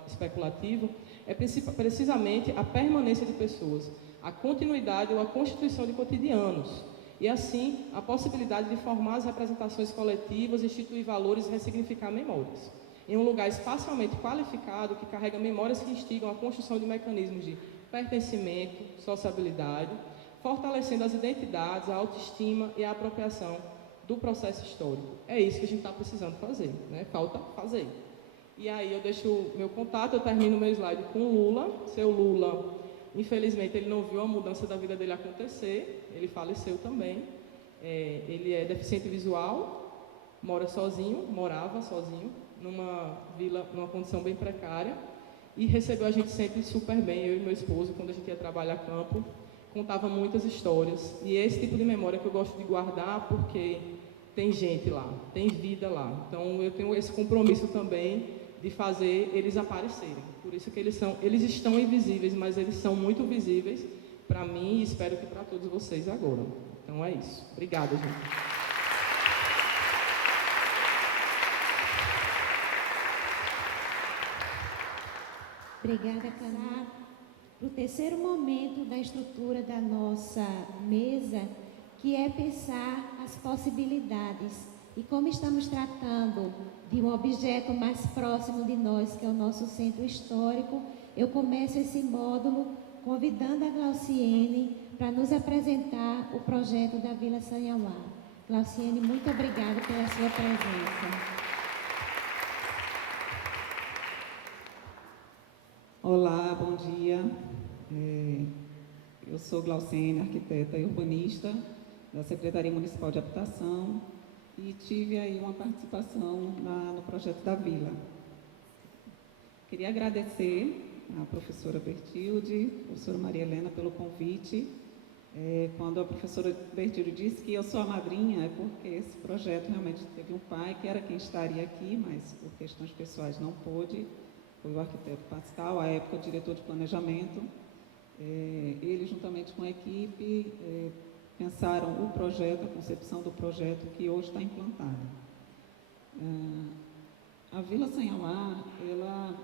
especulativo, é precisamente a permanência de pessoas, a continuidade ou a constituição de cotidianos, e assim a possibilidade de formar as representações coletivas, instituir valores e ressignificar memórias, em um lugar espacialmente qualificado que carrega memórias que instigam a construção de mecanismos de pertencimento, sociabilidade, fortalecendo as identidades, a autoestima e a apropriação do processo histórico. É isso que a gente está precisando fazer, né? Falta fazer. E aí eu deixo meu contato, eu termino meu slide com o Lula. Seu Lula, infelizmente, ele não viu a mudança da vida dele acontecer, ele faleceu também. Ele é deficiente visual, morava sozinho, numa vila, numa condição bem precária, e recebeu a gente sempre super bem, eu e meu esposo, quando a gente ia trabalhar a campo, contava muitas histórias. E é esse tipo de memória que eu gosto de guardar, porque tem gente lá, tem vida lá. Então eu tenho esse compromisso também de fazer eles aparecerem. Por isso que eles estão invisíveis, mas eles são muito visíveis para mim e espero que para todos vocês agora. Então é isso. Obrigada, gente. Obrigada, Caná. Para o terceiro momento da estrutura da nossa mesa, que é pensar as possibilidades. E como estamos tratando de um objeto mais próximo de nós, que é o nosso centro histórico, eu começo esse módulo convidando a Glauciene para nos apresentar o projeto da Vila Sanhauá. Glauciene, muito obrigada pela sua presença. Olá, bom dia. Eu sou Glauciene, arquiteta e urbanista da Secretaria Municipal de Habitação e tive aí uma participação no projeto da Vila. Queria agradecer à professora Bertilde, à professora Maria Helena pelo convite. Quando a professora Bertilde disse que eu sou a madrinha, é porque esse projeto realmente teve um pai que era quem estaria aqui, mas por questões pessoais não pôde. Foi o arquiteto Pascal, à época diretor de planejamento. Ele, juntamente com a equipe, pensaram o projeto, a concepção do projeto que hoje está implantado. A Vila Sanhauá, ela,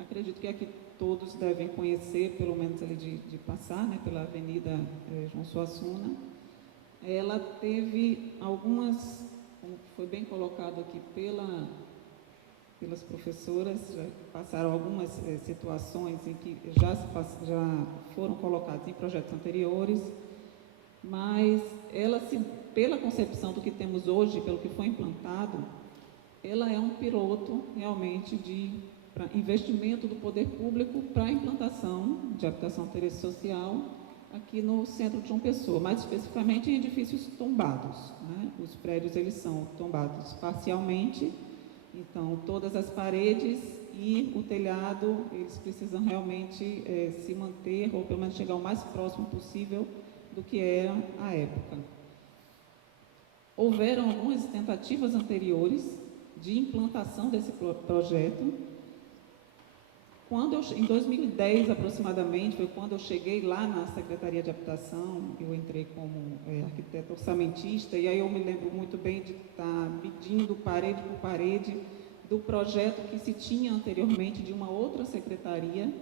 acredito que aqui todos devem conhecer, pelo menos ali de passar, né, pela Avenida João Suassuna. Ela teve algumas, como foi bem colocado aqui pelas professoras, já passaram algumas situações em que já foram colocadas em projetos anteriores, mas ela, pela concepção do que temos hoje, pelo que foi implantado, ela é um piloto realmente de investimento do poder público para a implantação de habitação de interesse social aqui no centro de João Pessoa, mais especificamente em edifícios tombados, né? Os prédios, eles são tombados parcialmente. Então, todas as paredes e o telhado, eles precisam realmente se manter, ou pelo menos chegar o mais próximo possível do que era a época. Houveram algumas tentativas anteriores de implantação desse projeto. Em 2010, aproximadamente, foi quando eu cheguei lá na Secretaria de Habitação, eu entrei como arquiteto orçamentista, e aí eu me lembro muito bem de estar medindo parede por parede do projeto que se tinha anteriormente de uma outra secretaria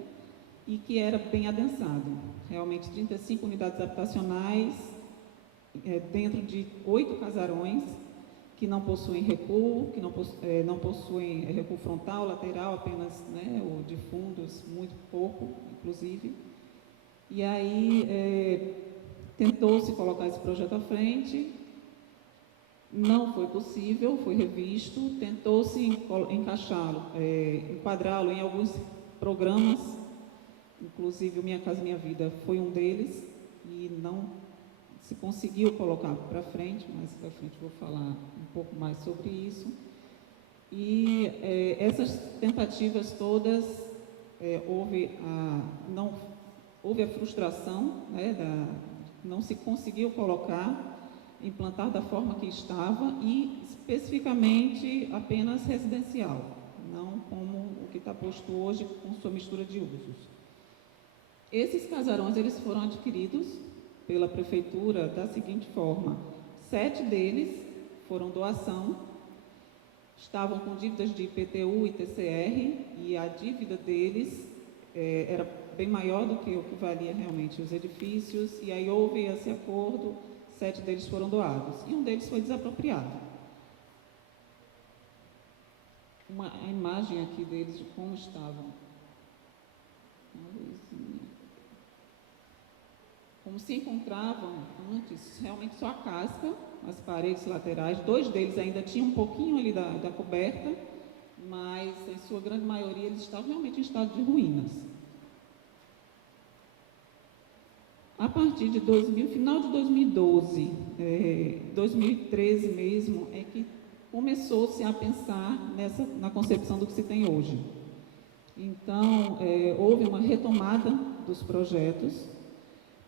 e que era bem adensado. Realmente 35 unidades habitacionais dentro de 8 casarões que não possuem recuo, que não possuem recuo frontal, lateral, apenas, né, o de fundos, muito pouco, inclusive. E aí tentou-se colocar esse projeto à frente, não foi possível, foi revisto, tentou-se encaixá-lo, enquadrá-lo em alguns programas, inclusive o Minha Casa Minha Vida foi um deles, e não se conseguiu colocar para frente, mas para frente vou falar um pouco mais sobre isso. E essas tentativas todas, houve a frustração, né, não se conseguiu implantar da forma que estava e especificamente apenas residencial, não como o que está posto hoje com sua mistura de usos. Esses casarões, eles foram adquiridos pela Prefeitura da seguinte forma: 7 deles foram doação, estavam com dívidas de IPTU e TCR, e a dívida deles era bem maior do que o que valia realmente os edifícios, e aí houve esse acordo, 7 deles foram doados, e um deles foi desapropriado. A imagem aqui deles de como estavam. Como se encontravam antes, realmente só a casca, as paredes laterais. 2 deles ainda tinham um pouquinho ali da coberta, mas em sua grande maioria eles estavam realmente em estado de ruínas. A partir de final de 2012, 2013 mesmo, é que começou-se a pensar na concepção do que se tem hoje. Então, houve uma retomada dos projetos,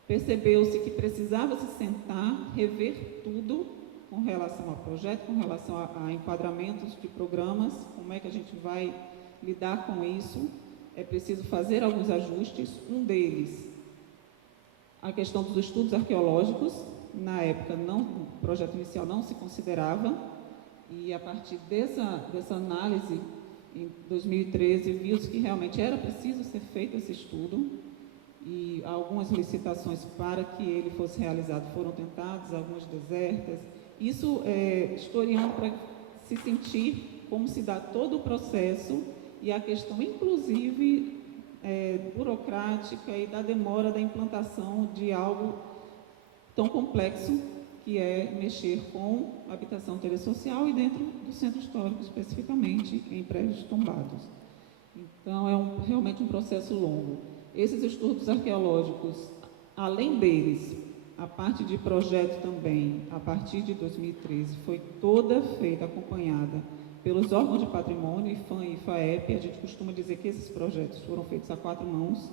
percebeu-se que precisava se sentar, rever tudo com relação ao projeto, com relação a enquadramentos de programas, como é que a gente vai lidar com isso. É preciso fazer alguns ajustes, um deles, a questão dos estudos arqueológicos. Na época, o projeto inicial não se considerava, e a partir dessa análise, em 2013, viu-se que realmente era preciso ser feito esse estudo. e algumas licitações para que ele fosse realizado foram tentadas, algumas desertas. Isso historiando para se sentir como se dá todo o processo e a questão, inclusive, burocrática e da demora da implantação de algo tão complexo que é mexer com habitação social e dentro do centro histórico, especificamente em prédios tombados. Então, é realmente um processo longo. Esses estudos arqueológicos, além deles, a parte de projeto também, a partir de 2013, foi toda feita, acompanhada pelos órgãos de patrimônio, IFAM e IFAEP. A gente costuma dizer que esses projetos foram feitos a 4 mãos,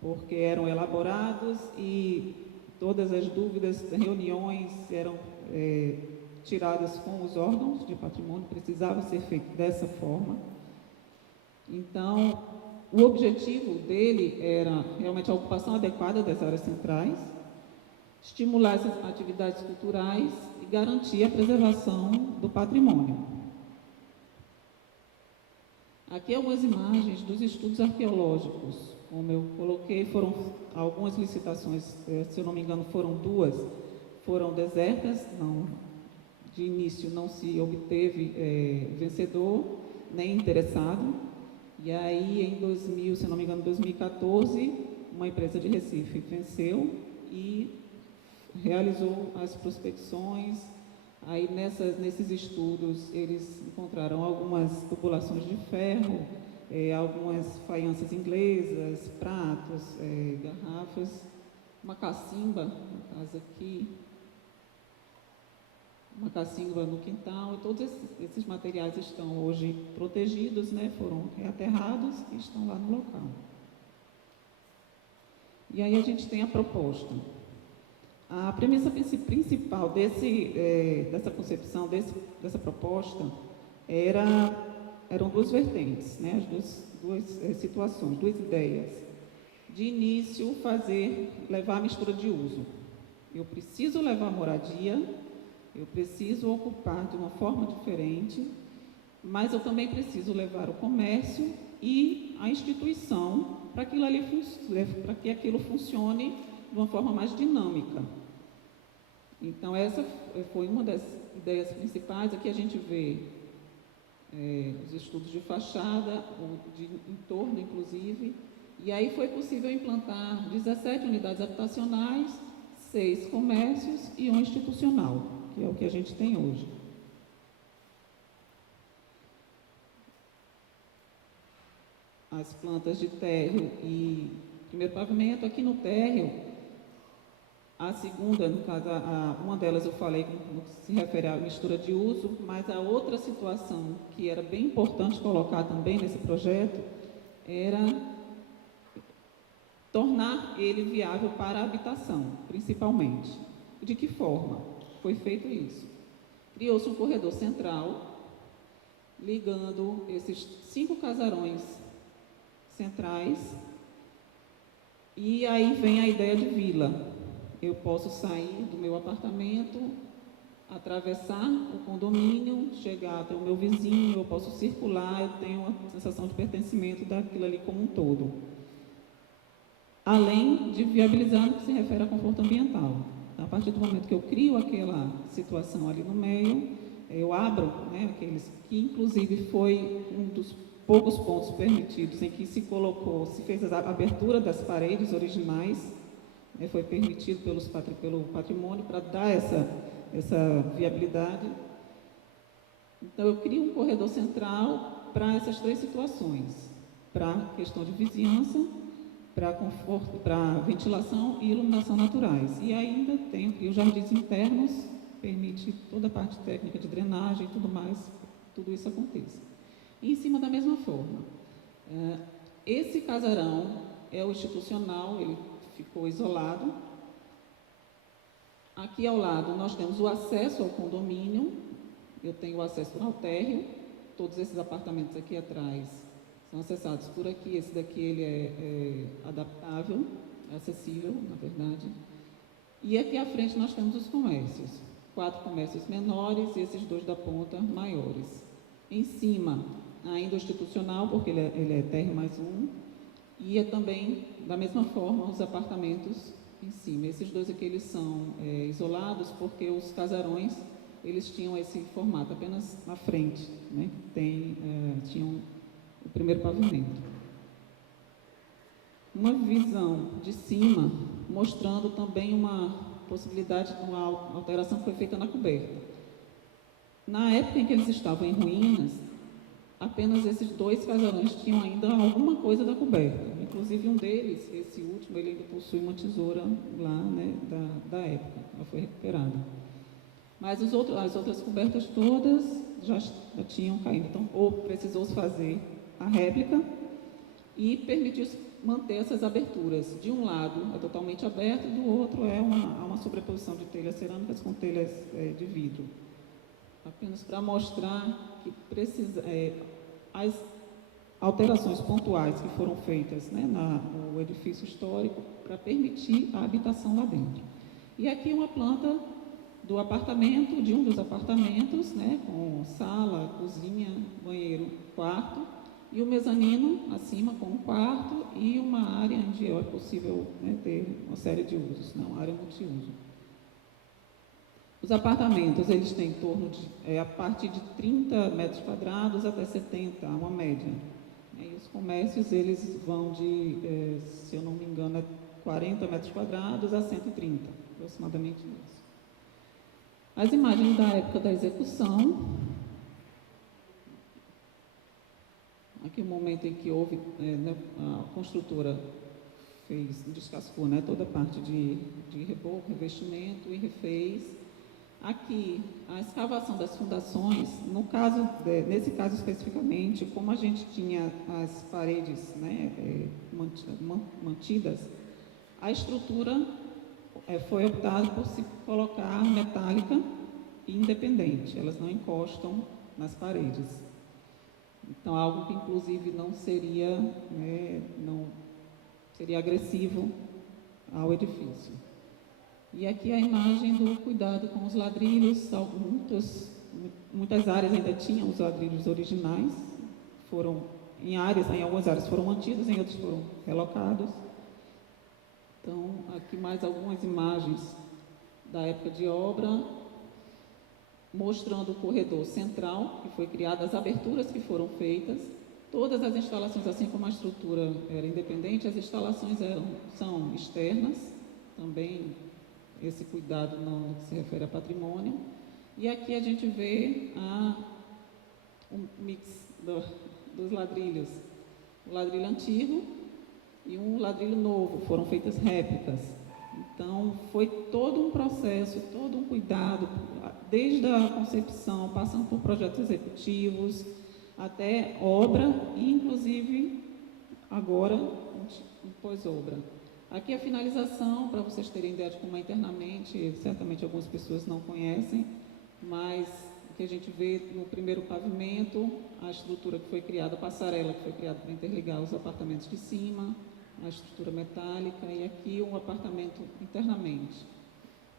porque eram elaborados e todas as dúvidas, reuniões eram tiradas com os órgãos de patrimônio, precisava ser feito dessa forma. Então, o objetivo dele era realmente a ocupação adequada das áreas centrais, estimular essas atividades culturais e garantir a preservação do patrimônio. Aqui algumas imagens dos estudos arqueológicos. Como eu coloquei, foram algumas licitações, se eu não me engano, foram 2, foram desertas, de início não se obteve vencedor, nem interessado. E aí, em 2000, se não me engano, 2014, uma empresa de Recife venceu e realizou as prospecções. Aí, nesses estudos, eles encontraram algumas tubulações de ferro, algumas faianças inglesas, pratos, garrafas, uma cacimba, no caso aqui, uma cacimba no quintal, e todos esses materiais estão hoje protegidos, foram reaterrados e estão lá no local. E aí a gente tem a proposta. A premissa principal dessa concepção, dessa proposta, eram 2 vertentes, as duas situações, 2 ideias. De início, levar a mistura de uso. Eu preciso levar moradia, eu preciso ocupar de uma forma diferente, mas eu também preciso levar o comércio e a instituição para que aquilo funcione de uma forma mais dinâmica. Então, essa foi uma das ideias principais. Aqui a gente vê os estudos de fachada, de entorno, inclusive, e aí foi possível implantar 17 unidades habitacionais, 6 comércios e 1 institucional, que é o que a gente tem hoje. As plantas de térreo e primeiro pavimento. Aqui no térreo, a segunda, no caso, uma delas eu falei no que se refere à mistura de uso, mas a outra situação que era bem importante colocar também nesse projeto era tornar ele viável para a habitação, principalmente. De que forma foi feito isso? Criou-se um corredor central, ligando esses 5 casarões centrais, e aí vem a ideia de vila. Eu posso sair do meu apartamento, atravessar o condomínio, chegar até o meu vizinho, eu posso circular, eu tenho uma sensação de pertencimento daquilo ali como um todo. Além de viabilizar no que se refere a conforto ambiental. A partir do momento que eu crio aquela situação ali no meio, eu abro, aqueles que inclusive foi um dos poucos pontos permitidos em que se fez a abertura das paredes originais, foi permitido pelo patrimônio para dar essa viabilidade. Então, eu crio um corredor central para essas 3 situações, para a questão de vizinhança, para conforto, para ventilação e iluminação naturais. E ainda tenho os jardins internos, permite toda a parte técnica de drenagem e tudo mais, tudo isso aconteça. E em cima da mesma forma, esse casarão é o institucional, ele ficou isolado. Aqui ao lado nós temos o acesso ao condomínio, eu tenho o acesso ao térreo, todos esses apartamentos aqui atrás são acessados por aqui, esse daqui ele é adaptável, acessível, na verdade. E aqui à frente nós temos os comércios, 4 comércios menores e esses 2 da ponta maiores. Em cima, ainda o institucional, porque ele é térreo mais 1, e é também, da mesma forma, os apartamentos em cima. Esses dois aqui, eles são isolados porque os casarões, eles tinham esse formato, apenas na frente, né? Tinham o primeiro pavimento. Uma visão de cima, mostrando também uma possibilidade de uma alteração que foi feita na coberta. Na época em que eles estavam em ruínas, apenas esses dois casarões tinham ainda alguma coisa da coberta. Inclusive um deles, esse último, ele ainda possui uma tesoura lá, né, da época, ela foi recuperada. Mas as outras cobertas todas já tinham caído. Então, ou precisou-se fazer a réplica e permitiu-se manter essas aberturas. De um lado é totalmente aberto, do outro é uma sobreposição de telhas cerâmicas com telhas de vidro. Apenas para mostrar que as alterações pontuais que foram feitas, né, no edifício histórico para permitir a habitação lá dentro. E aqui uma planta do apartamento, de um dos apartamentos, né, com sala, cozinha, banheiro, quarto, e o mezanino acima com um quarto e uma área onde é possível, né, ter uma série de usos, né, uma área multiuso. Os apartamentos, eles têm em torno de, a partir de 30 metros quadrados até 70, uma média. E os comércios, eles vão de, se eu não me engano, 40 metros quadrados a 130, aproximadamente isso. As imagens da época da execução. Aqui o momento em que houve, a construtora descascou, né, toda a parte de reboco, revestimento e refez. Aqui, a escavação das fundações, nesse caso especificamente, como a gente tinha as paredes, né, mantidas, a estrutura foi optada por se colocar metálica e independente, elas não encostam nas paredes. Então, algo que inclusive não seria agressivo ao edifício. E aqui a imagem do cuidado com os ladrilhos. Muitas áreas ainda tinham os ladrilhos originais, em algumas áreas foram mantidos, em outras foram relocados. Então, aqui mais algumas imagens da época de obra, mostrando o corredor central, que foi criado, as aberturas que foram feitas, todas as instalações, assim como a estrutura era independente, as instalações são externas, também esse cuidado no que se refere a patrimônio. E aqui a gente vê um mix dos ladrilhos, o ladrilho antigo e um ladrilho novo, foram feitas réplicas. Então, foi todo um processo, todo um cuidado, desde a concepção, passando por projetos executivos, até obra e, inclusive, agora, pós-obra. Aqui a finalização, para vocês terem ideia de como é internamente, certamente algumas pessoas não conhecem, mas o que a gente vê no primeiro pavimento, a estrutura que foi criada, a passarela que foi criada para interligar os apartamentos de cima, a estrutura metálica, e aqui um apartamento internamente,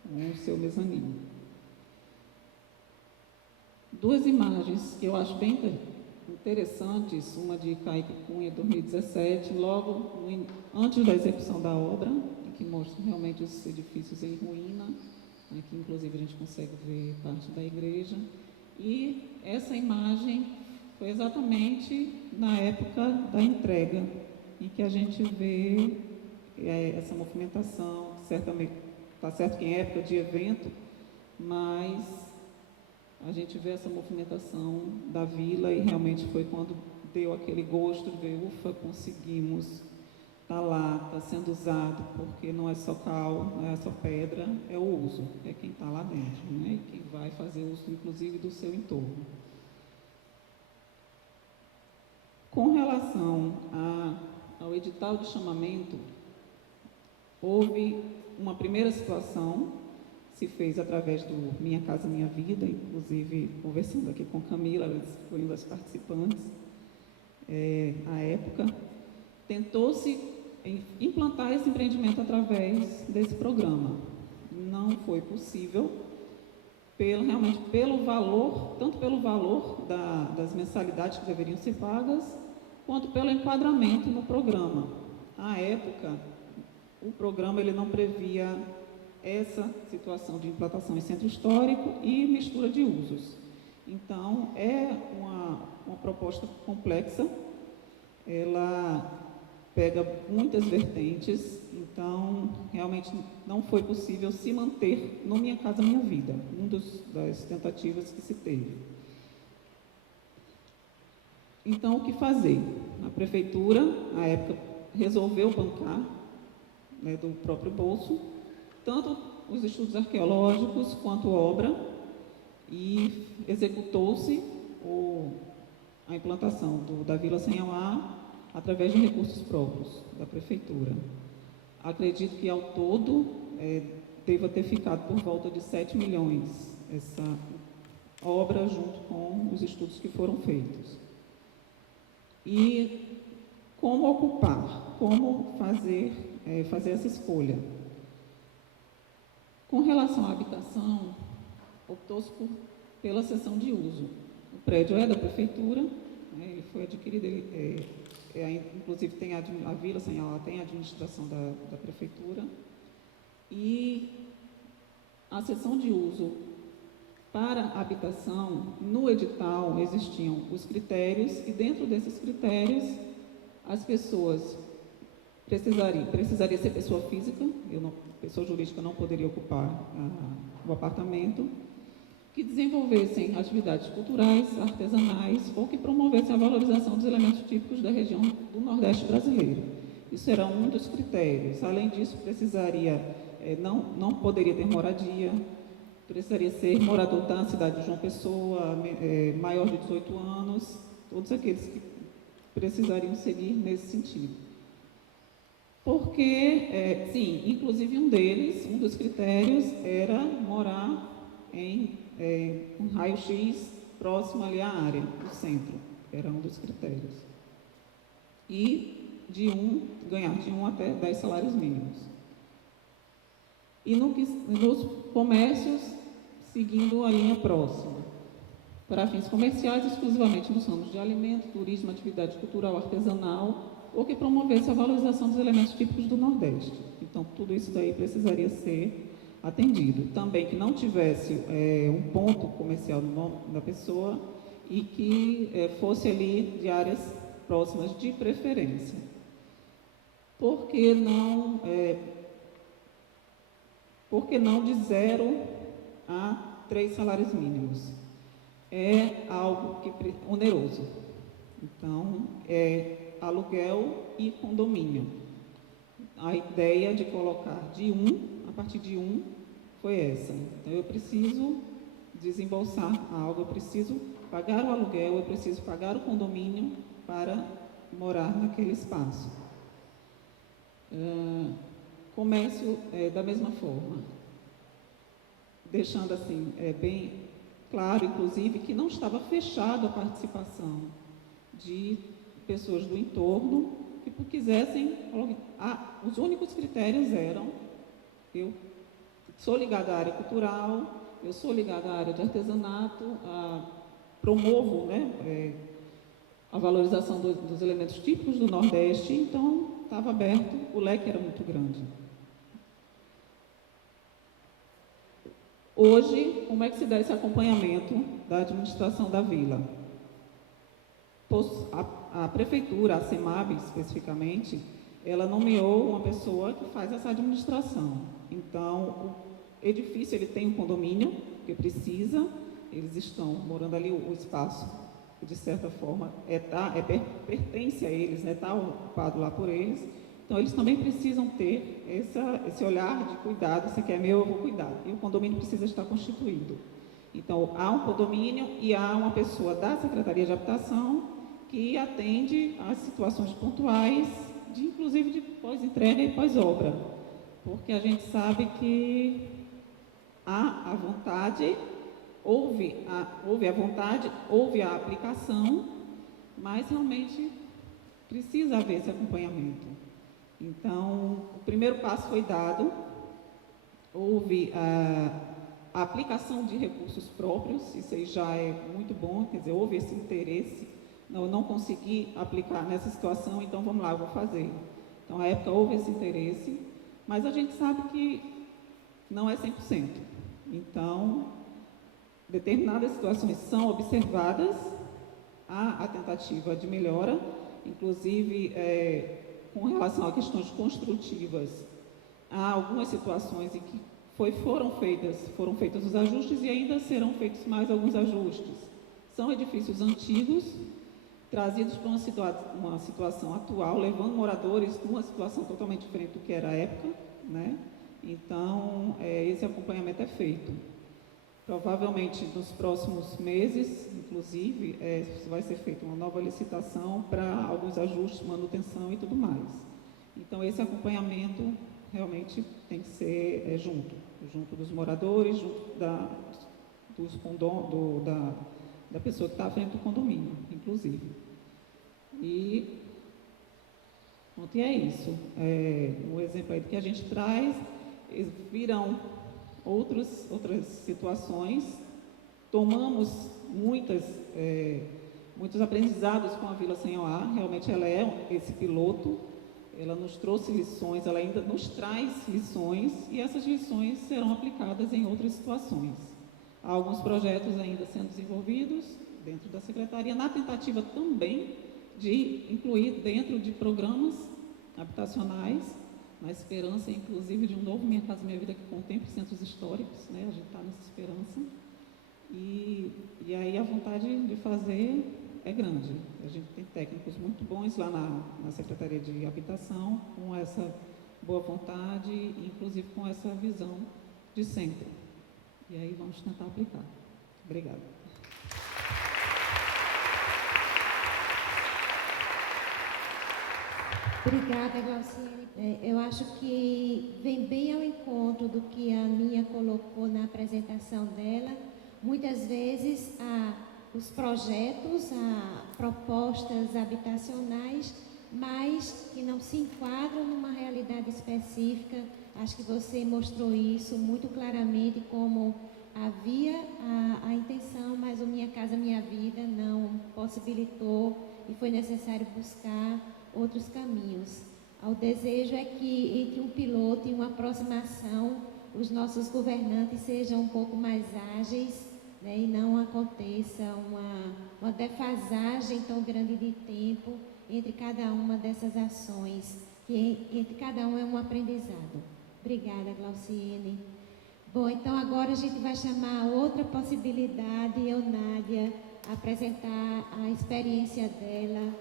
com o seu mezanino. Duas imagens que eu acho bem interessantes, uma de Kaique Cunha, 2017, logo antes da execução da obra, que mostra realmente os edifícios em ruína. Aqui, inclusive, a gente consegue ver parte da igreja. E essa imagem foi exatamente na época da entrega, em que a gente vê essa movimentação, certamente, está certo que em época de evento, mas a gente vê essa movimentação da vila e realmente foi quando deu aquele gosto de ver, ufa, conseguimos, está lá, está sendo usado, porque não é só cal, não é só pedra, é o uso, é quem está lá dentro, né? E quem vai fazer uso, inclusive, do seu entorno. Com relação ao edital de chamamento, houve uma primeira situação, se fez através do Minha Casa Minha Vida, inclusive conversando aqui com Camila, ela foi uma das participantes, à época, tentou-se implantar esse empreendimento através desse programa. Não foi possível, realmente pelo valor, tanto pelo valor das mensalidades que deveriam ser pagas, quanto pelo enquadramento no programa. à época, o programa ele não previa essa situação de implantação em centro histórico e mistura de usos. Então, é uma proposta complexa, ela pega muitas vertentes, então, realmente não foi possível se manter no Minha Casa Minha Vida, das tentativas que se teve. Então, o que fazer? A prefeitura, à época, resolveu bancar, né, do próprio bolso, tanto os estudos arqueológicos quanto a obra, e executou-se a implantação da Vila Sanhauá através de recursos próprios da prefeitura. Acredito que, ao todo, deva ter ficado por volta de 7 milhões essa obra, junto com os estudos que foram feitos. E como ocupar, como fazer essa escolha? Com relação à habitação, optou-se pela cessão de uso. O prédio é da prefeitura, né, ele foi adquirido, inclusive a Vila Sanhauá tem a administração da prefeitura, e a cessão de uso para habitação, no edital existiam os critérios, e dentro desses critérios as pessoas precisaria ser pessoa física, pessoa jurídica não poderia ocupar o apartamento, que desenvolvessem atividades culturais, artesanais ou que promovessem a valorização dos elementos típicos da região do Nordeste brasileiro. Isso era um dos critérios. Além disso, não poderia ter moradia, precisaria ser morador da cidade de João Pessoa, maior de 18 anos, todos aqueles que precisariam seguir nesse sentido. Porque, sim, inclusive um dos critérios era morar em um raio-x próximo ali à área do centro, era um dos critérios. E ganhar de 1 até 10 salários mínimos. E nos comércios, seguindo a linha próxima, para fins comerciais, exclusivamente nos ramos de alimento, turismo, atividade cultural, artesanal, ou que promovesse a valorização dos elementos típicos do Nordeste. Então, tudo isso daí precisaria ser atendido. Também que não tivesse um ponto comercial no nome da pessoa e que fosse ali de áreas próximas de preferência. Por que não de 0 a 3 salários mínimos? É algo oneroso. Então, aluguel e condomínio. A ideia de colocar a partir de 1 foi essa. Então, eu preciso desembolsar algo, eu preciso pagar o aluguel, eu preciso pagar o condomínio para morar naquele espaço. Comércio da mesma forma, deixando assim bem claro, inclusive, que não estava fechado a participação de pessoas do entorno que quisessem. Os únicos critérios eram: eu sou ligada à área cultural, eu sou ligada à área de artesanato, promovo, né, a valorização dos elementos típicos do Nordeste. Então, estava aberto, o leque era muito grande. Hoje, como é que se dá esse acompanhamento da administração da vila? A prefeitura, a CEMAB especificamente, ela nomeou uma pessoa que faz essa administração. Então, o edifício ele tem um condomínio que precisa, eles estão morando ali, o espaço, de certa forma, pertence a eles, né, está ocupado lá por eles. Então, eles também precisam ter esse olhar de cuidado: isso aqui é meu, eu vou cuidar. E o condomínio precisa estar constituído. Então, há um condomínio e há uma pessoa da Secretaria de Habitação que atende às situações pontuais, inclusive de pós-entrega e pós-obra. Porque a gente sabe que há a vontade, houve a vontade, houve a aplicação, mas realmente precisa haver esse acompanhamento. Então, o primeiro passo foi dado, houve a aplicação de recursos próprios, isso aí já é muito bom, quer dizer, houve esse interesse. Não consegui aplicar nessa situação, então vamos lá, eu vou fazer. Então, à época houve esse interesse, mas a gente sabe que não é 100%. Então, determinadas situações são observadas, há a tentativa de melhora, inclusive com relação a questões construtivas, há algumas situações em que foram feitos os ajustes e ainda serão feitos mais alguns ajustes. São edifícios antigos, trazidos para uma situação atual, levando moradores numa situação totalmente diferente do que era a época, né? Então, esse acompanhamento é feito. Provavelmente, nos próximos meses, inclusive, vai ser feita uma nova licitação para alguns ajustes, manutenção e tudo mais. Então, esse acompanhamento realmente tem que ser junto dos moradores, junto da pessoa que está à frente do condomínio, inclusive. E é isso. Um exemplo aí do que a gente traz, virão outras situações. Tomamos muitos aprendizados com a Vila Senhoá. Realmente ela é esse piloto, ela nos trouxe lições, ela ainda nos traz lições, e essas lições serão aplicadas em outras situações. Há alguns projetos ainda sendo desenvolvidos dentro da Secretaria, na tentativa também de incluir dentro de programas habitacionais, na esperança, inclusive, de um novo Minha Casa Minha Vida que contemple centros históricos, né? A gente está nessa esperança. E aí a vontade de fazer é grande. A gente tem técnicos muito bons lá na Secretaria de Habitação, com essa boa vontade, inclusive com essa visão de centro. E aí vamos tentar aplicar. Obrigada. Obrigada, Glauciene. Eu acho que vem bem ao encontro do que a Aninha colocou na apresentação dela. Muitas vezes, os projetos, propostas habitacionais, mas que não se enquadram numa realidade específica. Acho que você mostrou isso muito claramente, como havia a intenção, mas o Minha Casa Minha Vida não possibilitou e foi necessário buscar outros caminhos. O desejo é que entre um piloto e uma aproximação, os nossos governantes sejam um pouco mais ágeis, né, e não aconteça uma defasagem tão grande de tempo entre cada uma dessas ações, que entre cada uma é um aprendizado. Obrigada, Glauciene. Bom, então agora a gente vai chamar outra possibilidade, Nádia, apresentar a experiência dela.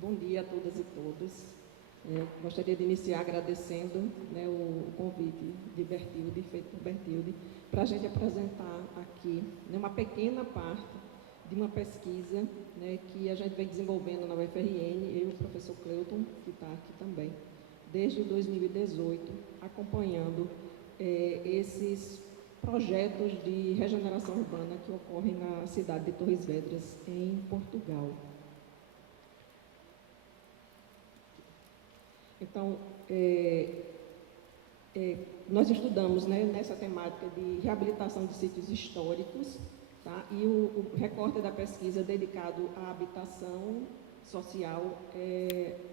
Bom dia a todas e todos. Gostaria de iniciar agradecendo, né, o convite de Bertilde, feito por Bertilde, para a gente apresentar aqui, né, uma pequena parte de uma pesquisa, né, que a gente vem desenvolvendo na UFRN, eu e o professor Cleuton, que está aqui também, desde 2018, acompanhando esses projetos de regeneração urbana que ocorrem na cidade de Torres Vedras, em Portugal. Então, nós estudamos, né, nessa temática de reabilitação de sítios históricos, tá? E o recorte da pesquisa dedicado à habitação social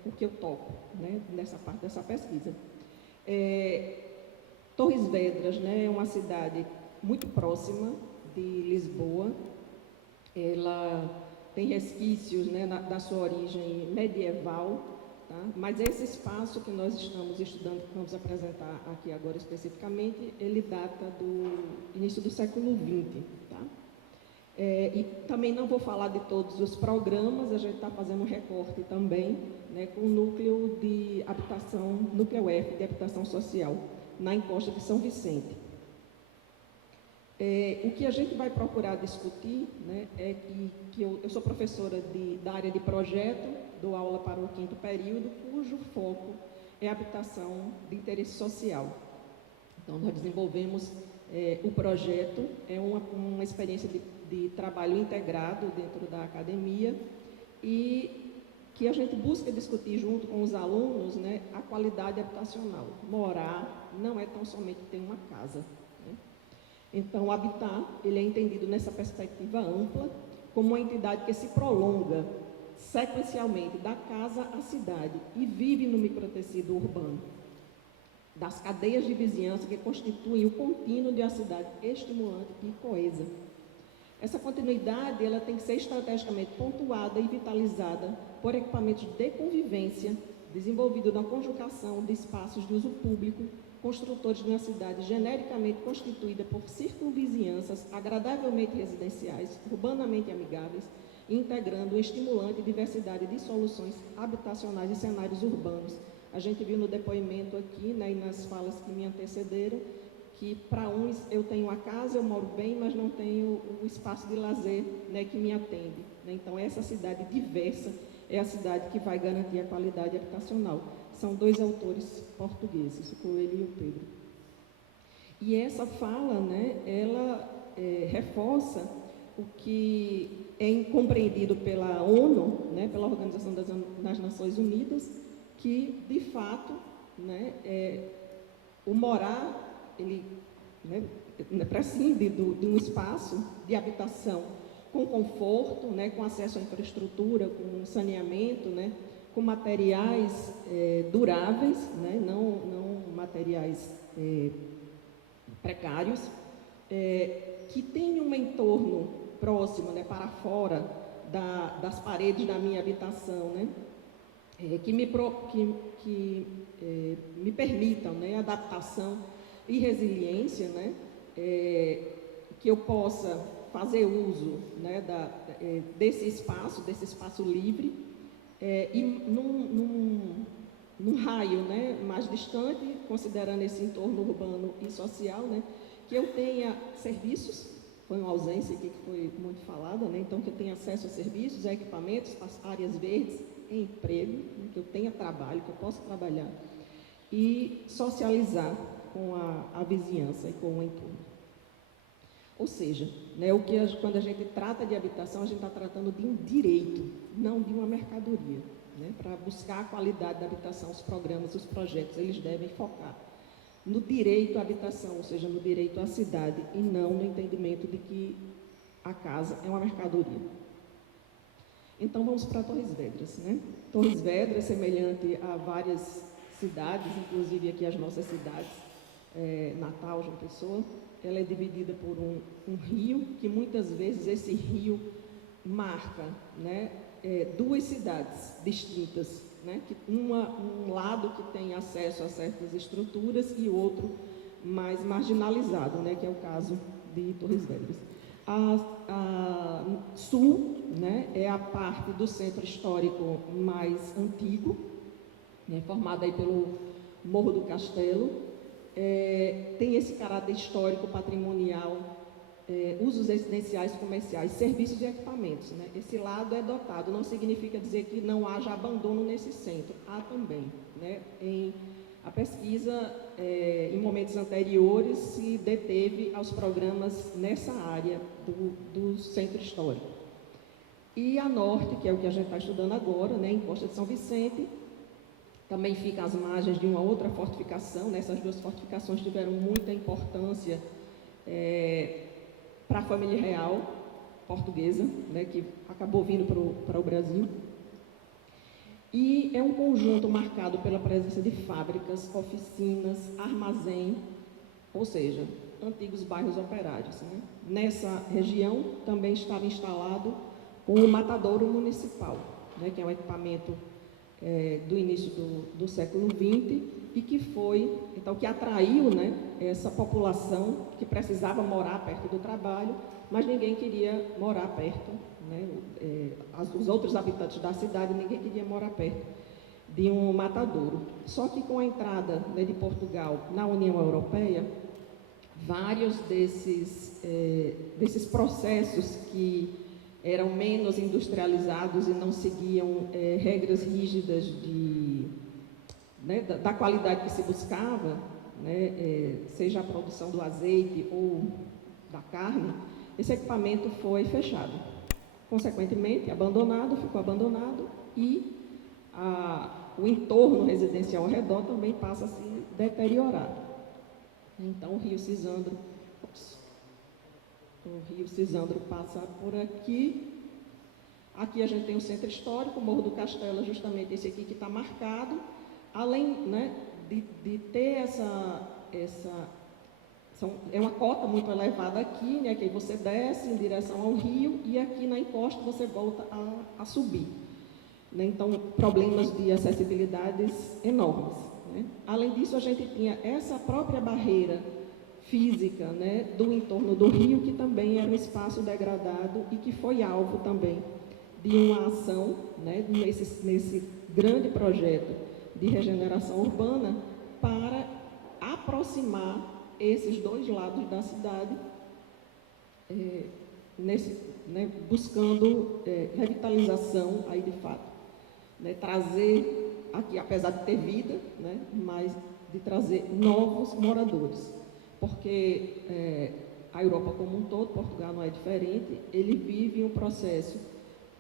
o que eu toco, né, nessa parte dessa pesquisa. Torres Vedras, né, é uma cidade muito próxima de Lisboa. Ela tem resquícios, né, da sua origem medieval. Tá? Mas esse espaço que nós estamos estudando, que vamos apresentar aqui agora especificamente, ele data do início do século XX. Tá? E também não vou falar de todos os programas, a gente está fazendo um recorte também, né, com o núcleo de habitação, núcleo F de habitação social, na encosta de São Vicente. O que a gente vai procurar discutir, né, é que eu sou professora da área de projeto, dou aula para o 5º período, cujo foco é habitação de interesse social. Então, nós desenvolvemos o projeto é uma experiência de trabalho integrado dentro da academia e que a gente busca discutir junto com os alunos, né, a qualidade habitacional. Morar não é tão somente ter uma casa, né? Então, o habitar, ele é entendido nessa perspectiva ampla, como uma entidade que se prolonga sequencialmente da casa à cidade e vive no microtecido urbano, das cadeias de vizinhança que constituem o contínuo de uma cidade estimulante e coesa. Essa continuidade ela tem que ser estrategicamente pontuada e vitalizada por equipamentos de convivência, desenvolvido na conjugação de espaços de uso público, construtores de uma cidade genericamente constituída por circunvizinhanças agradavelmente residenciais, urbanamente amigáveis, integrando uma estimulante diversidade de soluções habitacionais e cenários urbanos. A gente viu no depoimento aqui, né, e nas falas que me antecederam, que para uns eu tenho a casa, eu moro bem, mas não tenho o espaço de lazer, né, que me atende, né? Então, essa cidade diversa é a cidade que vai garantir a qualidade habitacional. São dois autores portugueses, o Coelho e o Pedro. E essa fala, né, ela reforça o que é compreendido pela ONU, né, pela Organização das Nações Unidas, que, de fato, né, o morar, ele, né, prescinde de um espaço de habitação com conforto, né, com acesso à infraestrutura, com saneamento, né, com materiais duráveis, né, não materiais precários, que tem um entorno próximo, né, para fora das paredes da minha habitação, né, que me permitam, né, adaptação e resiliência, né, que eu possa fazer uso, né, desse espaço livre, e num raio, né, mais distante, considerando esse entorno urbano e social, né, que eu tenha serviços, foi uma ausência aqui que foi muito falada, né, então que eu tenha acesso a serviços, a equipamentos, às áreas verdes, emprego, né, que eu tenha trabalho, que eu possa trabalhar, e socializar com a vizinhança e com o entorno. Ou seja, né, quando a gente trata de habitação, a gente está tratando de um direito, não de uma mercadoria. Né? Para buscar a qualidade da habitação, os programas, os projetos, eles devem focar no direito à habitação, ou seja, no direito à cidade, e não no entendimento de que a casa é uma mercadoria. Então, vamos para Torres Vedras. Né? Torres Vedras, semelhante a várias cidades, inclusive aqui as nossas cidades, Natal, João Pessoa, ela é dividida por um rio, que muitas vezes esse rio marca, né, duas cidades distintas, né, um lado que tem acesso a certas estruturas e outro mais marginalizado, né, que é o caso de Torres Vedras. A sul, né, é a parte do centro histórico mais antigo, né, formada aí pelo Morro do Castelo. Tem esse caráter histórico, patrimonial, usos residenciais, comerciais, serviços e equipamentos. Né? Esse lado é dotado, não significa dizer que não haja abandono nesse centro, há também. Né? A pesquisa, em momentos anteriores, se deteve aos programas nessa área do centro histórico. E a norte, que é o que a gente está estudando agora, né, em Costa de São Vicente, também fica às margens de uma outra fortificação, né? Essas duas fortificações tiveram muita importância para a família real portuguesa, né? Que acabou vindo para o Brasil. E é um conjunto marcado pela presença de fábricas, oficinas, armazém, ou seja, antigos bairros operários. Né? Nessa região também estava instalado o matadouro municipal, né? Que é um equipamento do início do século XX e que foi, então, que atraiu, né, essa população que precisava morar perto do trabalho, mas ninguém queria morar perto, né, os outros habitantes da cidade, ninguém queria morar perto de um matadouro. Só que com a entrada, né, de Portugal na União Europeia, vários desses processos que eram menos industrializados e não seguiam regras rígidas da qualidade que se buscava, né, seja a produção do azeite ou da carne, esse equipamento foi fechado. Consequentemente, ficou abandonado e o entorno residencial ao redor também passa a se deteriorar. Então, o Rio Cisândro passa por aqui. Aqui a gente tem o centro histórico, o Morro do Castelo, justamente esse aqui que está marcado. Além, né, de ter é uma cota muito elevada aqui, né, que aí você desce em direção ao rio e aqui na encosta você volta a subir. Né? Então, problemas de acessibilidade enormes. Né? Além disso, a gente tinha essa própria barreira física, né, do entorno do rio, que também era um espaço degradado e que foi alvo também de uma ação, né, nesse grande projeto de regeneração urbana para aproximar esses dois lados da cidade, né, buscando revitalização aí de fato, né, trazer aqui, apesar de ter vida, né, mas de trazer novos moradores, porque a Europa como um todo, Portugal não é diferente, ele vive um processo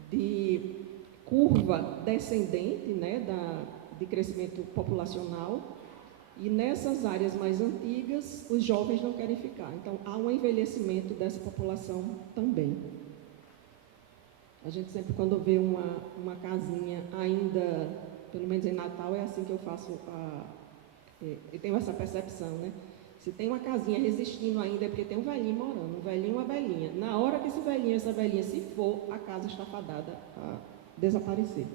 de curva descendente, né, de crescimento populacional, e nessas áreas mais antigas, os jovens não querem ficar. Então, há um envelhecimento dessa população também. A gente sempre, quando vê uma casinha ainda, pelo menos em Natal, é assim que eu faço, eu tenho essa percepção, né? Se tem uma casinha resistindo ainda, é porque tem um velhinho morando, um velhinho e uma velhinha. Na hora que esse velhinho e essa velhinha se for, a casa está fadada a desaparecer.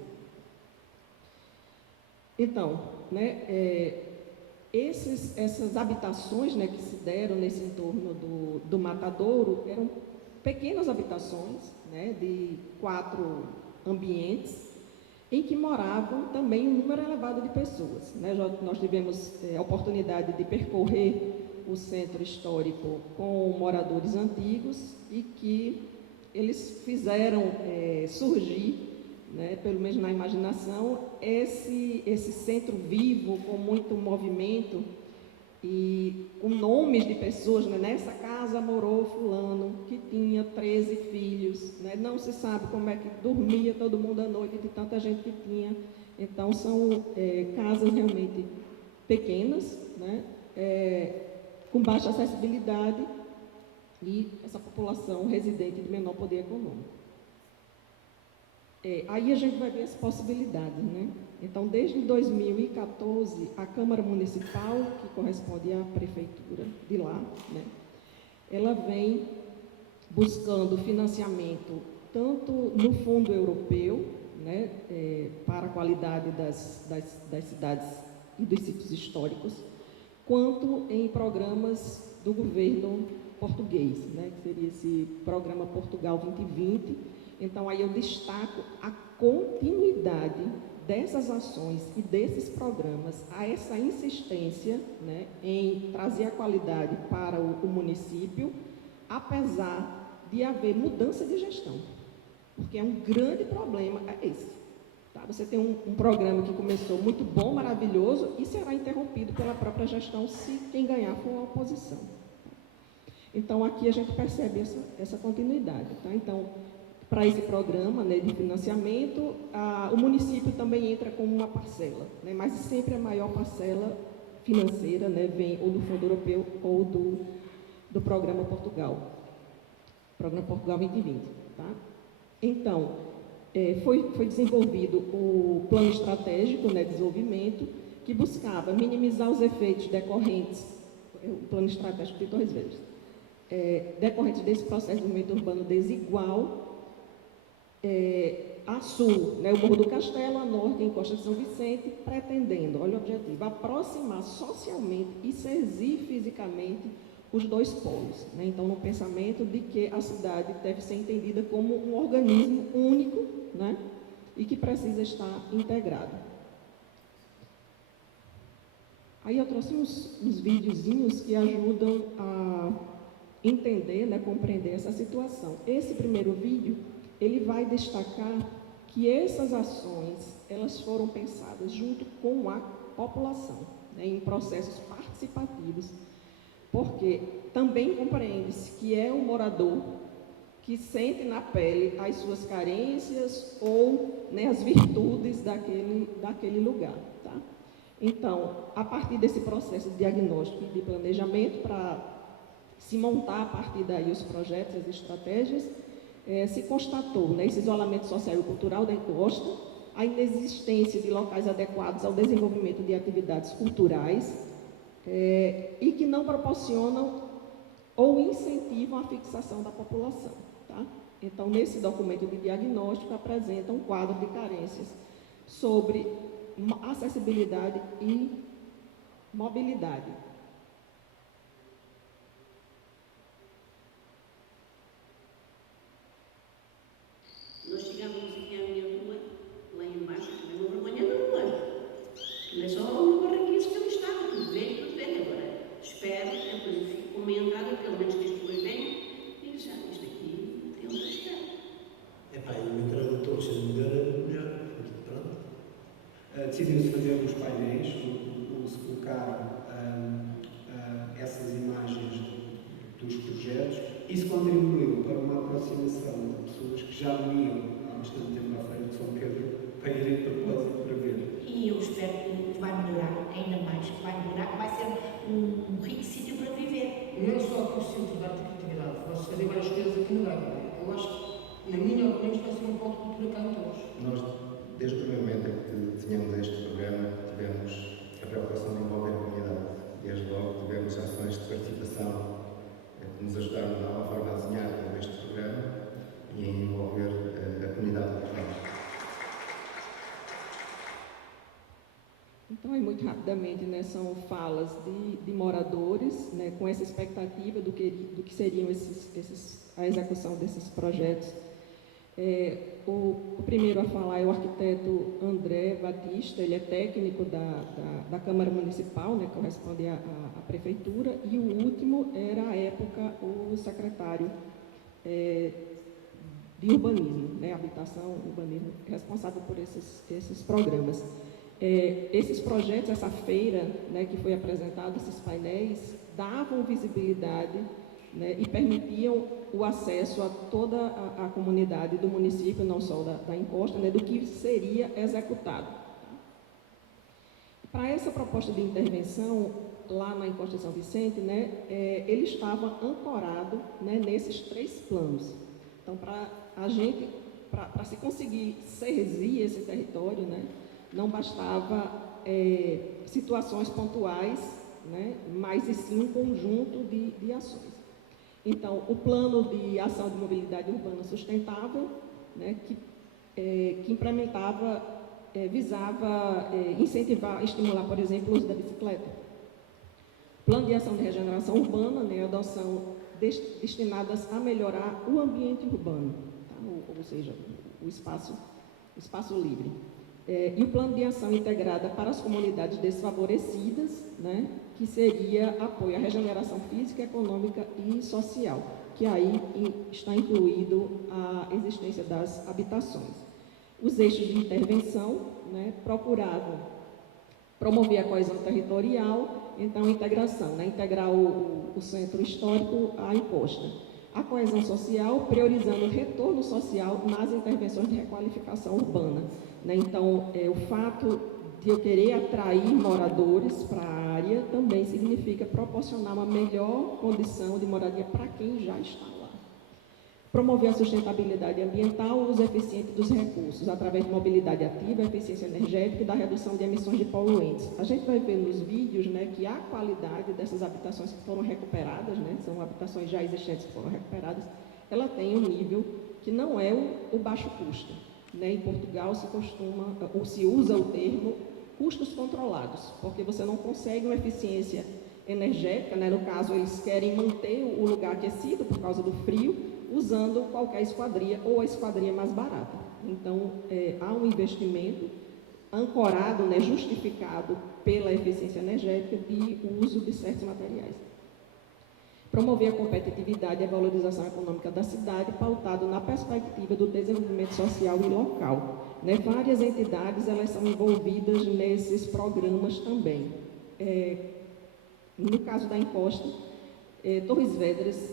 Então, né, essas habitações, né, que se deram nesse entorno do Matadouro eram pequenas habitações, né, de 4 ambientes, em que moravam também um número elevado de pessoas. Né? Nós tivemos a oportunidade de percorrer o centro histórico com moradores antigos e que eles fizeram surgir, né, pelo menos na imaginação, esse centro vivo, com muito movimento e com nomes de pessoas. Né? Nessa casa morou fulano, que tinha 13 filhos, né? Não se sabe como é que dormia todo mundo à noite, de tanta gente que tinha. Então, são casas realmente pequenas, né? Com baixa acessibilidade e essa população residente de menor poder econômico. Aí a gente vai ver as possibilidades, né? Então, desde 2014, a Câmara Municipal, que corresponde à Prefeitura de lá, né, ela vem buscando financiamento tanto no Fundo Europeu, né, para a qualidade das cidades e dos sítios históricos, quanto em programas do governo português, né, que seria esse Programa Portugal 2020. Então, aí eu destaco a continuidade dessas ações e desses programas, a essa insistência, né, em trazer a qualidade para o município, apesar de haver mudança de gestão, porque é um grande problema esse. Tá? Você tem um programa que começou muito bom, maravilhoso, e será interrompido pela própria gestão se quem ganhar for a oposição. Então, aqui a gente percebe essa continuidade. Tá? Então, para esse programa, né, de financiamento, o município também entra com uma parcela, né, mas sempre a maior parcela financeira, né, vem ou do Fundo Europeu ou do Programa Portugal 2020. Tá? Então, foi desenvolvido o Plano Estratégico, né, de Desenvolvimento, que buscava minimizar os efeitos decorrentes, o Plano Estratégico de Torres Vedras, decorrentes desse processo de desenvolvimento urbano desigual, a sul, né, o Morro do Castelo, a norte, a encosta de São Vicente, pretendendo, olha o objetivo, aproximar socialmente e seduzir fisicamente os dois polos. Né? Então, no pensamento de que a cidade deve ser entendida como um organismo único, né, e que precisa estar integrado. Aí eu trouxe uns videozinhos que ajudam a entender, né, compreender essa situação. Esse primeiro vídeo, ele vai destacar que essas ações, elas foram pensadas junto com a população, né, em processos participativos participativos, porque também compreende-se que é o morador que sente na pele as suas carências ou, né, as virtudes daquele lugar. Tá? Então, a partir desse processo de diagnóstico e de planejamento, para se montar a partir daí os projetos e as estratégias, se constatou, né, esse isolamento social e cultural da encosta, a inexistência de locais adequados ao desenvolvimento de atividades culturais e que não proporcionam ou incentivam a fixação da população. Tá? Então, nesse documento de diagnóstico, apresenta um quadro de carências sobre acessibilidade e mobilidade. Nós chegamos aqui à minha rua, lá embaixo, também uma vergonha na rua. Não é só uma barraquinha que eu estava, tudo velho agora. Espero, depois eu fico com uma entrada, pelo menos que as pessoas venham, e já, isto aqui tem onde estar. Epá, e o introdutor, se não melhor, pronto. Decidiu-se fazer os painéis, se colocar essas imagens dos projetos. Isso contribuiu para uma aproximação de pessoas que já não iam há bastante tempo à frente de São Pedro para irem de propósito para ver. E eu espero que vai melhorar ainda mais, que vai ser um rico sítio para viver. Não só aqui o centro da arte e criatividade, posso fazer várias coisas aqui no Leiro. Eu acho que, na minha opinião, isto vai ser um ponto de cultura cá em todos. Nós, desde o primeiro momento em que desenhamos este programa, tivemos a preocupação de envolver a comunidade. Desde logo tivemos ações de participação que nos ajudaram de alguma forma a desenhar este programa e a envolver a comunidade local. Então, muito rapidamente, né, são falas de moradores, né, com essa expectativa do que seriam a execução desses projetos. O primeiro a falar é o arquiteto André Batista, ele é técnico da Câmara Municipal, né, corresponde à Prefeitura, e o último era, à época, o secretário de Urbanismo, né, Habitação, Urbanismo, responsável por esses programas. Esses projetos, essa feira, né, que foi apresentada, esses painéis, davam visibilidade, né, e permitiam o acesso a toda a comunidade do município, não só da encosta, né, do que seria executado. Para essa proposta de intervenção, lá na encosta São Vicente, né, ele estava ancorado, né, nesses 3 planos. Então, para se conseguir serzir esse território, né, não bastava situações pontuais, né, mas e sim um conjunto de ações. Então, o plano de ação de mobilidade urbana sustentável, né, que implementava, visava incentivar, estimular, por exemplo, o uso da bicicleta. Plano de ação de regeneração urbana, né, adoção destinadas a melhorar o ambiente urbano, tá? Ou seja, o espaço livre. E o plano de ação integrada para as comunidades desfavorecidas, né, que seria apoio à regeneração física, econômica e social, que aí está incluído a existência das habitações. Os eixos de intervenção, né, procuravam promover a coesão territorial, então a integração, né, integrar o centro histórico à encosta. A coesão social, priorizando o retorno social nas intervenções de requalificação urbana. Né? Então, o fato de eu querer atrair moradores para a área também significa proporcionar uma melhor condição de moradia para quem já está lá. Promover a sustentabilidade ambiental, o uso eficiente dos recursos, através de mobilidade ativa, eficiência energética e da redução de emissões de poluentes. A gente vai ver nos vídeos, né, que a qualidade dessas habitações que foram recuperadas, né, são habitações já existentes que foram recuperadas, ela tem um nível que não é o baixo custo. Né? Em Portugal se costuma, ou se usa o termo custos controlados, porque você não consegue uma eficiência energética, né? No caso, eles querem manter o lugar aquecido por causa do frio, usando qualquer esquadria ou a esquadria mais barata. Então, há um investimento ancorado, né, justificado pela eficiência energética e o uso de certos materiais. Promover a competitividade e a valorização econômica da cidade, pautado na perspectiva do desenvolvimento social e local. Né? Várias entidades elas são envolvidas nesses programas também. No caso da encosta, Torres Vedras,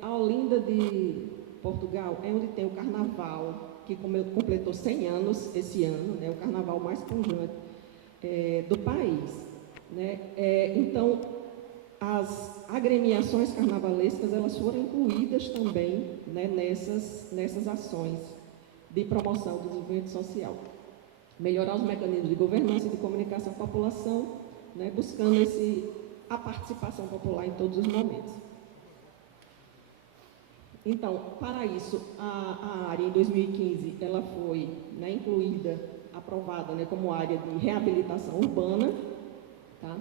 a Olinda de Portugal, é onde tem o carnaval, que completou 100 anos esse ano, né, o carnaval mais pujante do país. Né? Então, as agremiações carnavalescas, elas foram incluídas também, né, nessas ações de promoção do desenvolvimento social. Melhorar os mecanismos de governança e de comunicação com a população, né, buscando a participação popular em todos os momentos. Então, para isso, a área em 2015, ela foi, né, incluída, aprovada, né, como área de reabilitação urbana, tá?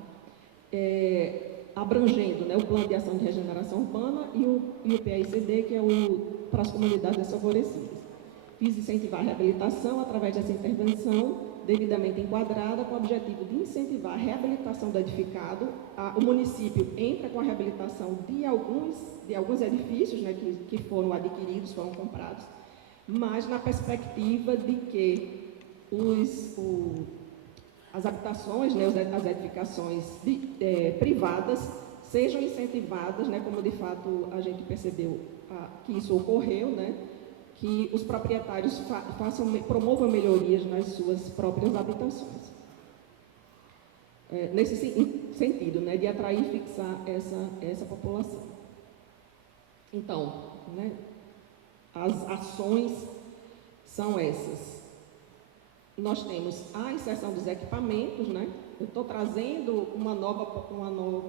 Abrangendo, né, o Plano de Ação de Regeneração Urbana e o PAICD, que é para as comunidades desfavorecidas. Fiz incentivar a reabilitação através dessa intervenção devidamente enquadrada, com o objetivo de incentivar a reabilitação do edificado. O município entra com a reabilitação de alguns edifícios, né, que foram adquiridos, foram comprados, mas na perspectiva de que as habitações, né, as edificações privadas sejam incentivadas, né, como de fato a gente percebeu que isso ocorreu, né, que os proprietários promovam melhorias nas suas próprias habitações. Nesse sentido, né, de atrair e fixar essa população. Então, né, as ações são essas. Nós temos a inserção dos equipamentos, né? Eu estou trazendo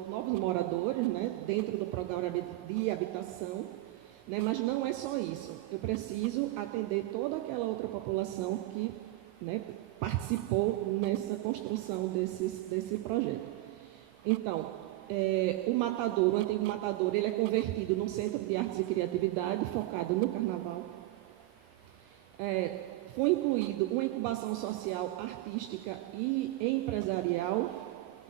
novos moradores, né, dentro do programa de habitação, né, mas não é só isso. Eu preciso atender toda aquela outra população que, né, participou nessa construção desse projeto. Então, o antigo Matadouro, ele é convertido num centro de artes e criatividade focado no carnaval. Foi incluído uma incubação social, artística e empresarial,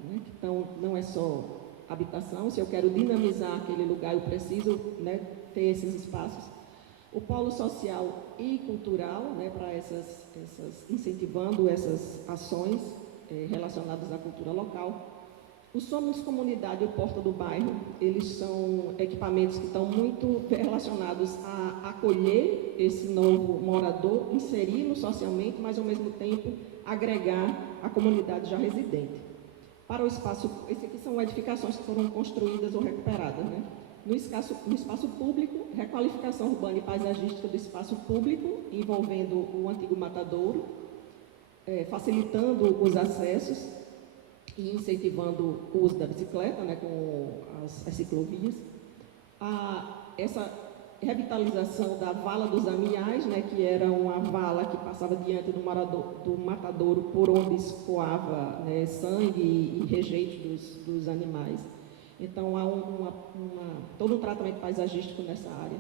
né? Então, não é só habitação. Se eu quero dinamizar aquele lugar, eu preciso, né, ter esses espaços. O polo social e cultural, né, para incentivando essas ações relacionadas à cultura local. O Somos Comunidade e o Porta do Bairro, eles são equipamentos que estão muito relacionados a acolher esse novo morador, inseri-lo socialmente, mas ao mesmo tempo agregar a comunidade já residente. Para o espaço, esse aqui são edificações que foram construídas ou recuperadas, né? No espaço público, requalificação urbana e paisagística do espaço público, envolvendo o antigo Matadouro, facilitando os acessos e incentivando o uso da bicicleta, né, com as ciclovias. Essa revitalização da Vala dos Amiais, né, que era uma vala que passava diante do matadouro por onde escoava, né, sangue e rejeitos dos animais. Então, há todo um tratamento paisagístico nessa área.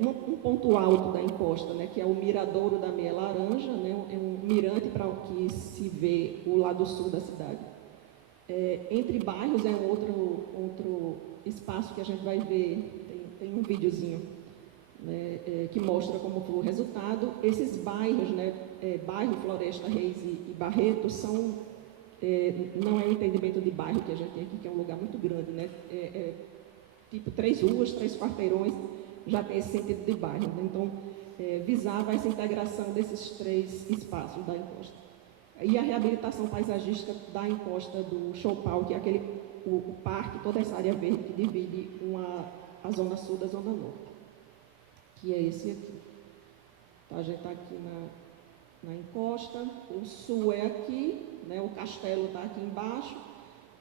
Um ponto alto da encosta, né, que é o Miradouro da Meia Laranja, né, é um mirante para o que se vê o lado sul da cidade. Entre bairros é um outro espaço que a gente vai ver, tem um videozinho, né, que mostra como foi o resultado. Esses bairros, né, bairro Floresta Reis e Barreto, não é o entendimento de bairro que a gente tem aqui, que é um lugar muito grande, né? Tipo 3 ruas, 3 quarteirões, já tem esse sentido de bairro, né? Então, visava essa integração desses 3 espaços da encosta. E a reabilitação paisagística da encosta do Choupal, que é o parque, toda essa área verde que divide a zona sul da zona norte, que é esse aqui. Então, a gente está aqui na encosta, o sul é aqui, né, o castelo está aqui embaixo,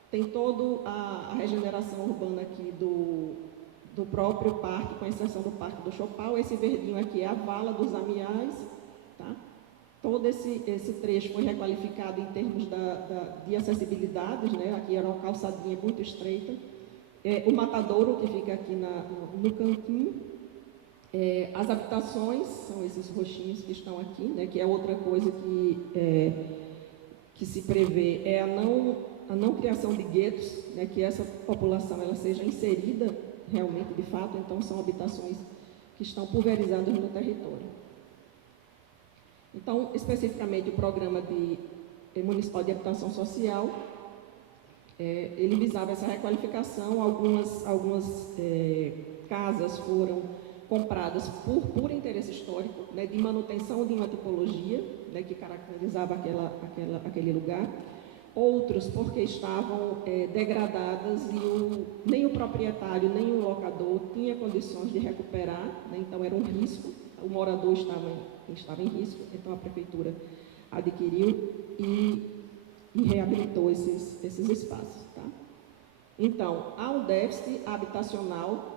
tem toda a regeneração urbana aqui do próprio parque, com exceção do Parque do Choupal. Esse verdinho aqui é a Vala dos Amiais, tá? Todo esse trecho foi requalificado em termos de acessibilidades, né? Aqui era uma calçadinha muito estreita. O Matadouro, que fica aqui no cantinho. As habitações, são esses roxinhos que estão aqui, né? Que é outra coisa que se prevê, é a não criação de guetos, né? Que essa população ela seja inserida realmente, de fato. Então, são habitações que estão pulverizadas no território. Então, especificamente, o Programa Municipal de Habitação Social, Ele visava essa requalificação. Algumas casas foram compradas por puro interesse histórico, né, de manutenção de uma tipologia, né, que caracterizava aquele lugar. Outros porque estavam degradadas e nem o proprietário, nem o locador tinha condições de recuperar, né, então era um risco, o morador estava em risco, então a prefeitura adquiriu e reabilitou esses espaços. Tá? Então, há um déficit habitacional,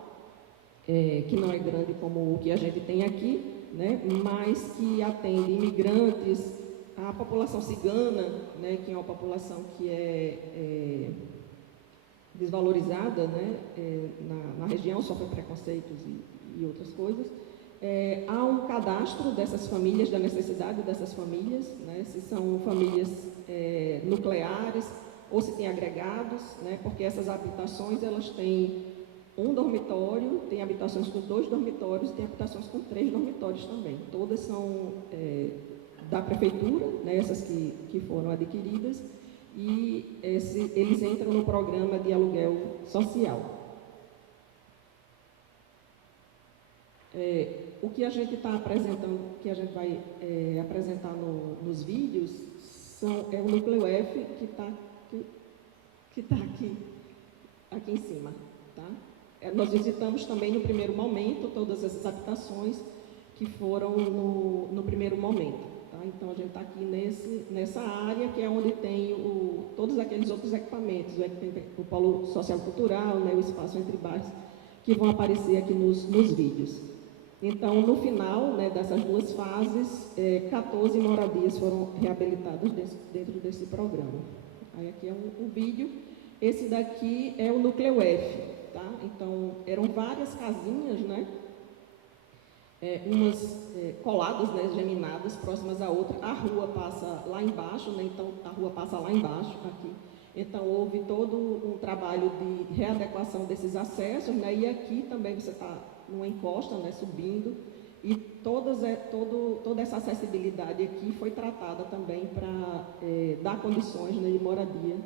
que não é grande como o que a gente tem aqui, né, mas que atende imigrantes, a população cigana, né, que é uma população que é desvalorizada, né, na região, sofre preconceitos e outras coisas. Há um cadastro dessas famílias, da necessidade dessas famílias, né, se são famílias nucleares ou se tem agregados, né, porque essas habitações elas têm um dormitório, tem habitações com 2 dormitórios, tem habitações com 3 dormitórios também. Todas são da prefeitura, né, essas que foram adquiridas, e eles entram no programa de aluguel social. O que a gente está apresentando, que a gente vai apresentar nos vídeos, é o núcleo F que está aqui em cima. Tá? Nós visitamos também no primeiro momento todas essas habitações que foram no primeiro momento. Tá? Então, a gente está aqui nessa área que é onde tem todos aqueles outros equipamentos, o polo social cultural, né, o espaço entre bairros, que vão aparecer aqui nos vídeos. Então, no final, né, dessas 2 fases, 14 moradias foram reabilitadas dentro desse programa. Aí aqui é um vídeo. Esse daqui é o núcleo F. Tá? Então, eram várias casinhas, né? Umas coladas, né, geminadas, próximas à outra. A rua passa lá embaixo, né? Então, a rua passa lá embaixo, aqui. Então, houve todo um trabalho de readequação desses acessos, né? E aqui também você está numa encosta, né, subindo, e toda essa acessibilidade aqui foi tratada também para dar condições, né, de moradia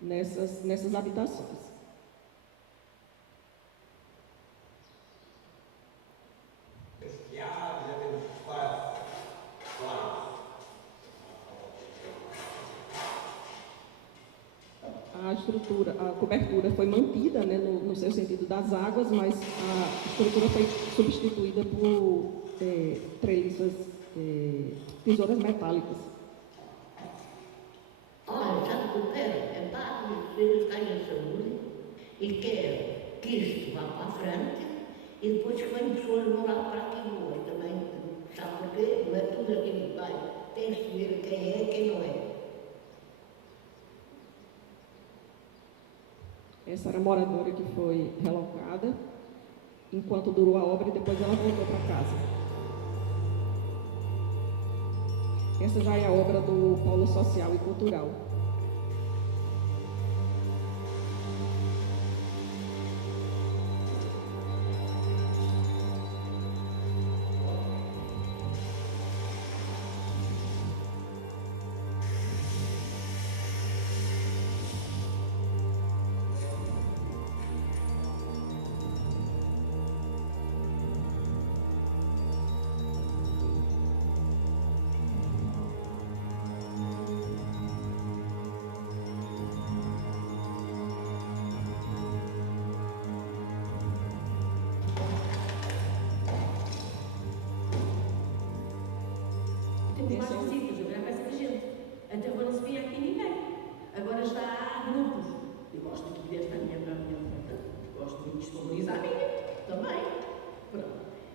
nessas habitações. A cobertura foi mantida, né, no seu sentido das águas, mas a estrutura foi substituída por treliças, tesouras metálicas. Olha, sabe o que eu quero? É para que eles tenham saúde e quero que isto vá para a frente e depois que vem pessoas morar para aqui hoje também. Sabe porquê? Não é tudo aqui no bairro. Tem que ver quem é e quem não é. Essa era a moradora que foi relocada enquanto durou a obra e depois ela voltou para casa. Essa já é a obra do Polo Social e Cultural. Temos mais visitas, agora vai ser gente. Até agora não se via aqui ninguém. Agora já há grupos. Eu gosto muito desta minha porta. Gosto muito de disponibilizar a minha também. Pronto.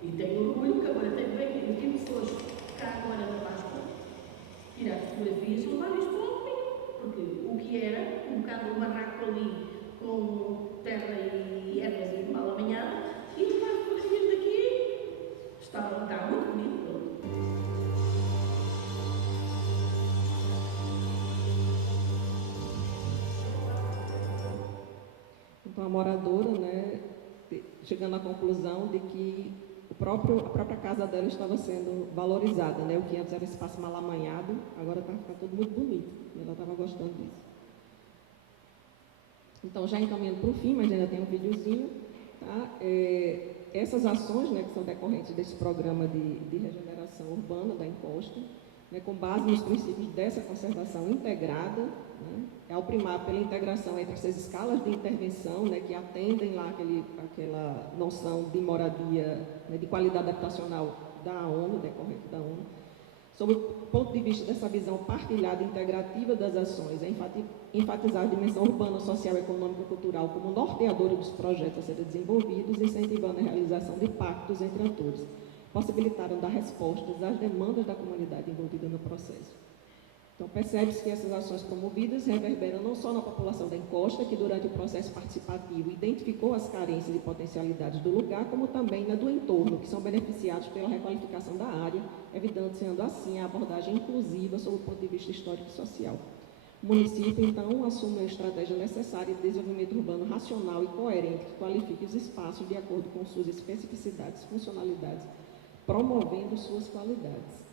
E tenho orgulho que agora tenho bem aqui pessoas cá agora na Páscoa tirar fotografias e levar isto para o caminho. Porque o que era um bocado um barraco ali com terra e ervas e mal amanhada e levar fotografias daqui está muito bonito. Então, a moradora, né, chegando à conclusão de que a própria casa dela estava sendo valorizada, né, o que antes era espaço mal amanhado, agora está tudo muito bonito, e ela estava gostando disso. Então, já encaminhando para o fim, mas ainda tem um videozinho, tá? Essas ações, né, que são decorrentes desse programa de regeneração urbana da Encosta, né, com base nos princípios dessa conservação integrada, né, ao primar pela integração entre essas escalas de intervenção, né, que atendem lá aquela noção de moradia, né, de qualidade habitacional da ONU, decorrente da ONU, sob o ponto de vista dessa visão partilhada e integrativa das ações, é enfatizar a dimensão urbana, social, econômica e cultural como norteadora dos projetos a serem desenvolvidos, incentivando a realização de pactos entre atores, possibilitaram dar respostas às demandas da comunidade envolvida no processo. Então, percebe-se que essas ações promovidas reverberam não só na população da Encosta, que durante o processo participativo identificou as carências e potencialidades do lugar, como também na do entorno, que são beneficiados pela requalificação da área, evidenciando assim a abordagem inclusiva sob o ponto de vista histórico e social. O município, então, assume a estratégia necessária de desenvolvimento urbano racional e coerente, que qualifique os espaços de acordo com suas especificidades, funcionalidades, promovendo suas qualidades.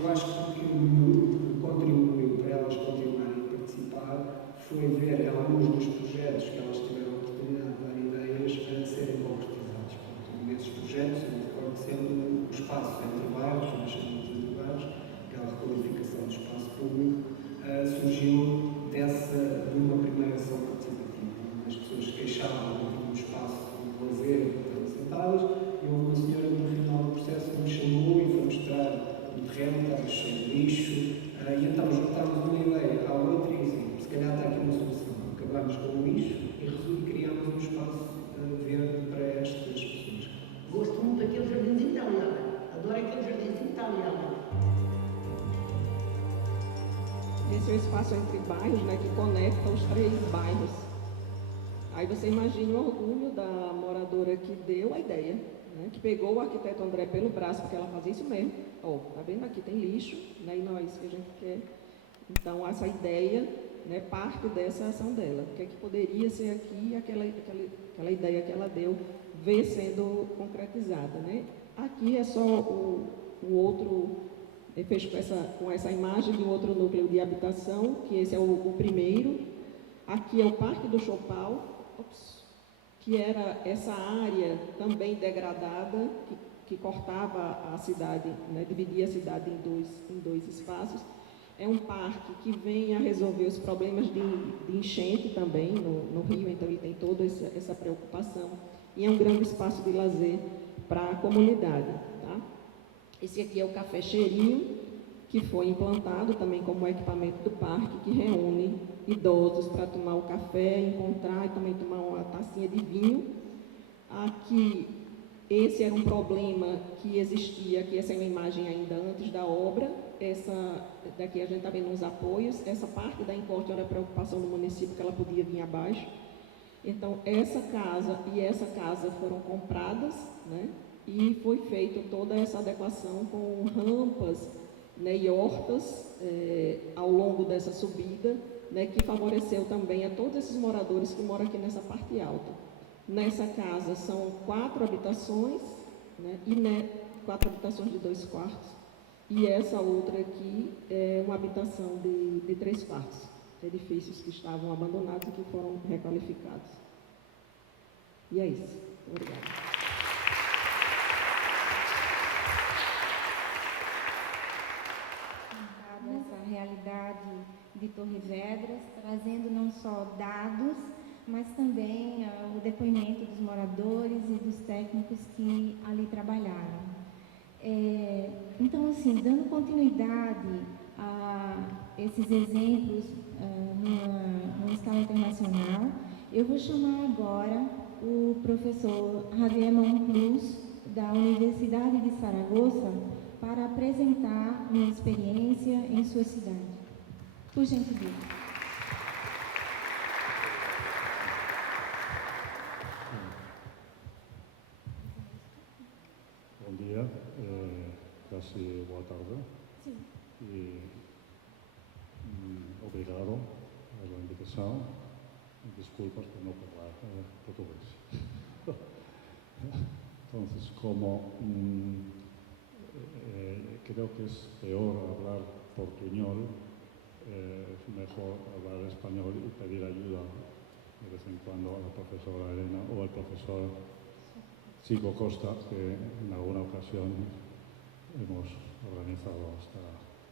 Eu acho que o que contribuiu para elas continuarem a participar foi ver alguns dos projetos que elas tiveram a oportunidade de dar ideias a serem concretizados. Um desses projetos, sendo o espaço entre bairros, nós chamamos de bairros, aquela requalificação do espaço público, surgiu de uma primeira ação participativa. As pessoas se queixavam do espaço de lazer, estavam sentadas, e houve uma senhora que no final do processo nos chamou e foi mostrar o terreno, estava cheio de lixo, e então juntámos uma ideia à outra e dizíamos, se calhar está aqui uma solução. Acabámos com o lixo e criámos um espaço verde para estas pessoas. Gosto muito daquele jardinzinho italiano. Adoro aquele jardinzinho italiano. Esse é o espaço entre bairros, né, que conecta os 3 bairros. Aí você imagina o orgulho da moradora que deu a ideia, né, que pegou o arquiteto André pelo braço, porque ela fazia isso mesmo. Ó, tá vendo aqui, tem lixo, né, e não é isso que a gente quer. Então, essa ideia, né, parte dessa ação dela. O que é que poderia ser aqui, aquela ideia que ela deu, ver sendo concretizada, né? Aqui é só o outro, fez com essa imagem de um outro núcleo de habitação, que esse é o primeiro. Aqui é o Parque do Chopal, que era essa área também degradada, que cortava a cidade, né, dividia a cidade em dois espaços. É um parque que vem a resolver os problemas de enchente também no Rio, então ele tem toda essa preocupação. E é um grande espaço de lazer para a comunidade. Tá? Esse aqui é o Café Cheirinho, que foi implantado também como equipamento do parque, que reúne idosos para tomar o café, encontrar e também tomar uma tacinha de vinho. Aqui, esse era um problema que existia, aqui essa é uma imagem ainda antes da obra, daqui a gente está vendo os apoios, essa parte da Encosta era a preocupação do município, que ela podia vir abaixo. Então, essa casa e essa casa foram compradas, né, e foi feita toda essa adequação com rampas, né, e hortas ao longo dessa subida, né, que favoreceu também a todos esses moradores que moram aqui nessa parte alta. Nessa casa são 4 habitações, né, e 4 habitações de 2 quartos, e essa outra aqui é uma habitação de 3 quartos, edifícios que estavam abandonados e que foram requalificados. E é isso. Obrigada. Essa realidade de Torres Vedras, trazendo não só dados, mas também o depoimento dos moradores e dos técnicos que ali trabalharam. Então, assim, dando continuidade a esses exemplos numa escala internacional, eu vou chamar agora o professor Javier Monclús, da Universidade de Saragoça, para apresentar uma experiência em sua cidade. Por gentileza. Bom dia, quase boa tarde. Sim. E obrigado pela invitação. Desculpas por não falar português. Entonces, como creo que es peor hablar portuñol, es mejor hablar español y pedir ayuda de vez en cuando a la profesora Elena o al profesor Chico Costa, que en alguna ocasión hemos organizado esta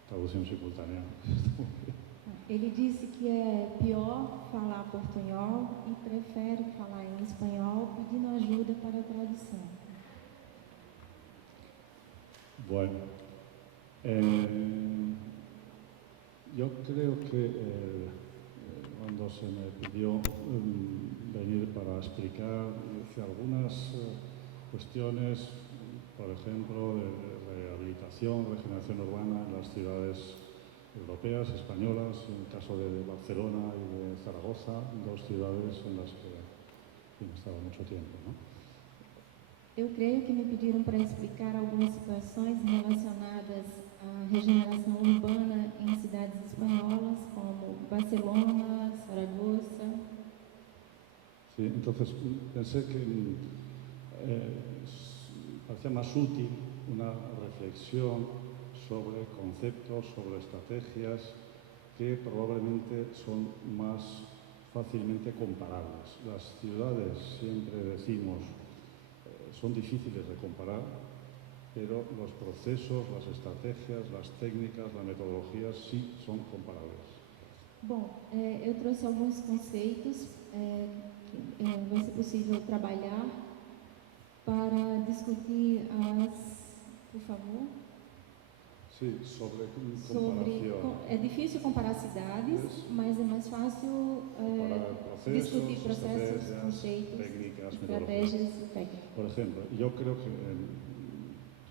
traducción simultánea. Ele disse que é pior falar portunhol e prefere falar em espanhol pedindo ajuda para a tradução. Bueno, yo creo que cuando se me pidió venir para explicar algunas cuestiones, por ejemplo, de rehabilitación, regeneración urbana en las ciudades europeas, españolas, en el caso de Barcelona y de Zaragoza, dos ciudades en las que he estado mucho tiempo, ¿no? Eu creio que me pediram para explicar algumas situações relacionadas à regeneração urbana em cidades espanholas, como Barcelona, Zaragoza. Sí, entonces pensé que parecía más útil una reflexión sobre conceptos, sobre estrategias que probablemente son más fácilmente comparables. Las ciudades, siempre decimos, son difíciles de comparar, pero los procesos, las estrategias, las técnicas, las metodologías sí son comparables. Bom, eu trouxe alguns conceitos que vai ser possível trabalhar para discutir por favor. Sí, sobre comparación. É difícil comparar cidades, mas é mais fácil discutir processos, conceitos, técnicas, estrategias e técnicas. Por ejemplo, yo creo que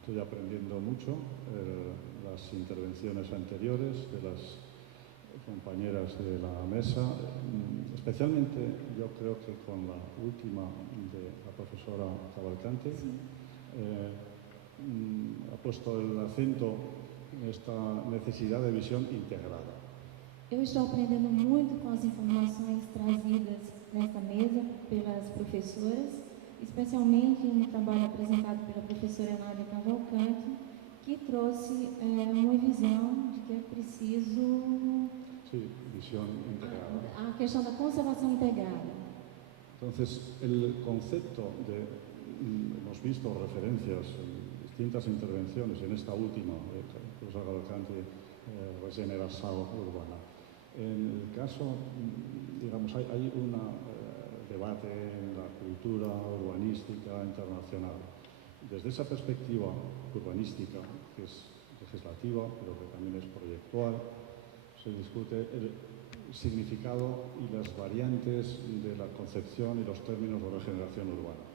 estoy aprendiendo mucho las intervenciones anteriores de las compañeras de la mesa, especialmente yo creo que con la última de la profesora Cavalcanti, ha puesto el acento en esta necesidad de visión integrada. Eu estou aprendendo muito com as informações trazidas nesta mesa pelas professoras, especialmente no trabalho apresentado pela professora Nádia Cavalcanti, que trouxe uma visão de que é preciso visión integrada. A questão da conservação integrada. Entonces, el concepto de, hemos visto referencias en distintas intervenciones, en esta última, profesora Cavalcanti, regeneración urbana. En el caso, digamos, hay un debate en la cultura urbanística internacional. Desde esa perspectiva urbanística, que es legislativa, pero que también es proyectual, se discute el significado y las variantes de la concepción y los términos de regeneración urbana.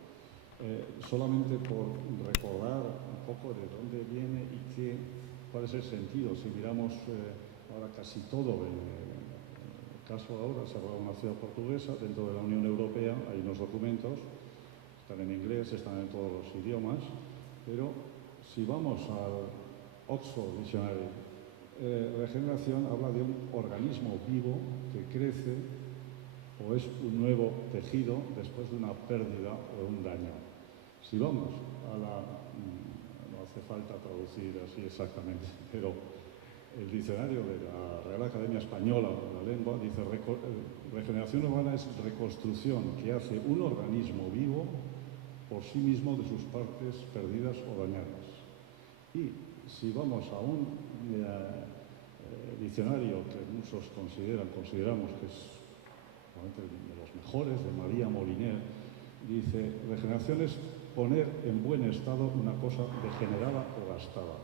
Solamente por recordar un poco de dónde viene y cuál es el sentido. Si miramos ahora casi todo, en el caso ahora se habla de una ciudad portuguesa, dentro de la Unión Europea hay unos documentos, están en inglés, están en todos los idiomas, pero si vamos al Oxford Dictionary, regeneración habla de un organismo vivo que crece o es un nuevo tejido después de una pérdida o un daño. Si vamos a no hace falta traducir así exactamente, pero el diccionario de la Real Academia Española de la Lengua dice regeneración urbana es reconstrucción que hace un organismo vivo por sí mismo de sus partes perdidas o dañadas. Y si vamos a un diccionario que muchos consideramos que es de los mejores, de María Moliner, dice, regeneración es poner en buen estado una cosa degenerada o gastada.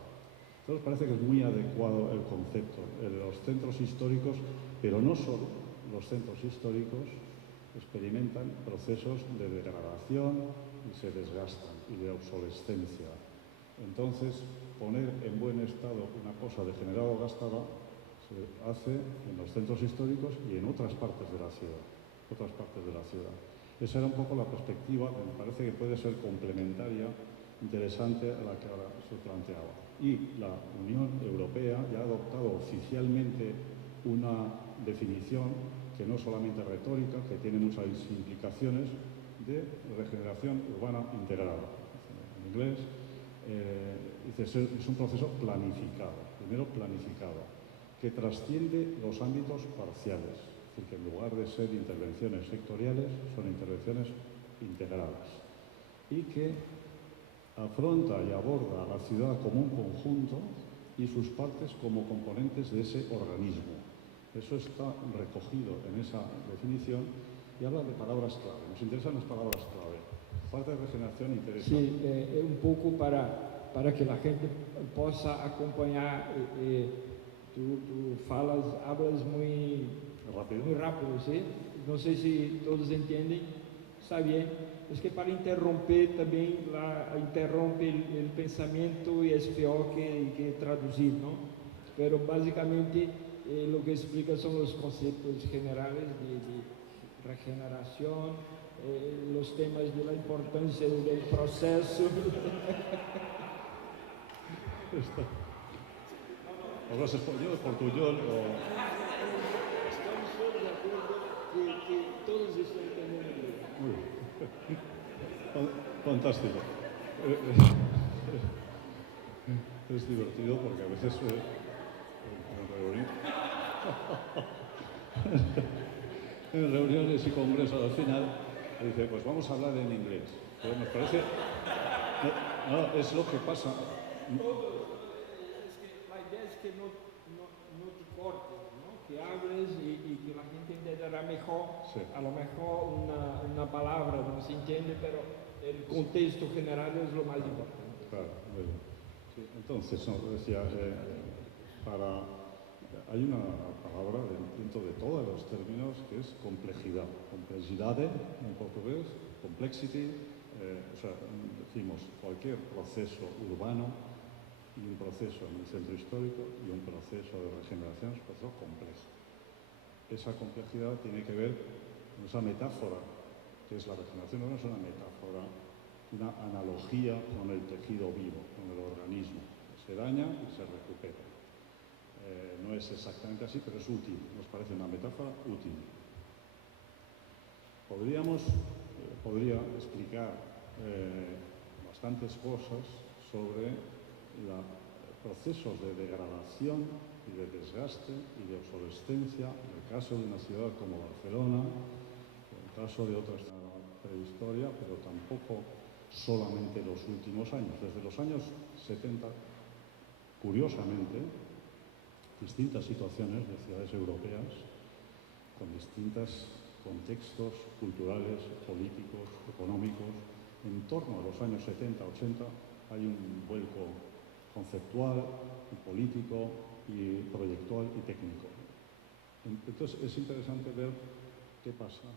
Entonces parece que es muy adecuado el concepto de los centros históricos, pero no solo los centros históricos experimentan procesos de degradación y se desgastan y de obsolescencia. Entonces, poner en buen estado una cosa degenerada o gastada se hace en los centros históricos y en otras partes de la ciudad. Esa era un poco la perspectiva que me parece que puede ser complementaria, interesante a la que ahora se planteaba. Y la Unión Europea ya ha adoptado oficialmente una definición que no es solamente retórica, que tiene muchas implicaciones de regeneración urbana integrada. En inglés dice es un proceso planificado, primero planificado. que trasciende los ámbitos parciales, es decir, que en lugar de ser intervenciones sectoriales, son intervenciones integrales, y que afronta y aborda a la ciudad como un conjunto y sus partes como componentes de ese organismo. Eso está recogido en esa definición y habla de palabras clave. Nos interesan las palabras clave. Parte de regeneración interesa. Sí, un poco para que la gente possa acompanhar. Tu hablas muy rápido, ¿sí? No sé si todos entienden. Está bien. Es que para interromper también interrompe el pensamiento y es peor que traducir, ¿no? Pero básicamente lo que explica son los conceptos generales de regeneración, los temas de la importancia del proceso. ¿Hablas español, portuñol o...? Estamos todos de acuerdo que todos están entendiendo. Muy bien. Fantástico. Es divertido porque a veces en reuniones y congresos al final dice, pues vamos a hablar en inglés. Pero nos parece... No, es lo que pasa. La idea es que no te cortes, ¿no? Que hables y que la gente entenderá mejor. Sí. A lo mejor una palabra no se entiende, pero el contexto general es lo más importante. Claro, muy bien. Sí, entonces, decía, hay una palabra dentro de todos los términos que es complejidad. Complexidade en portugués, complexity, decimos cualquier proceso urbano y un proceso en el centro histórico y un proceso de regeneración es un proceso complejo. Esa complejidad tiene que ver con esa metáfora que es la regeneración urbana, es una metáfora, una analogía con el tejido vivo, con el organismo. Se daña y se recupera. No es exactamente así, pero es útil. Nos parece una metáfora útil. Podría explicar bastantes cosas sobre procesos de degradación y de desgaste y de obsolescencia en el caso de una ciudad como Barcelona, en el caso de otras prehistoria, pero tampoco solamente los últimos años. Desde los años 70, curiosamente, distintas situaciones de ciudades europeas con distintos contextos culturales, políticos, económicos. En torno a los años 70-80 hay un vuelco conceptual, y político, y proyectual y técnico. Entonces es interesante ver qué pasa.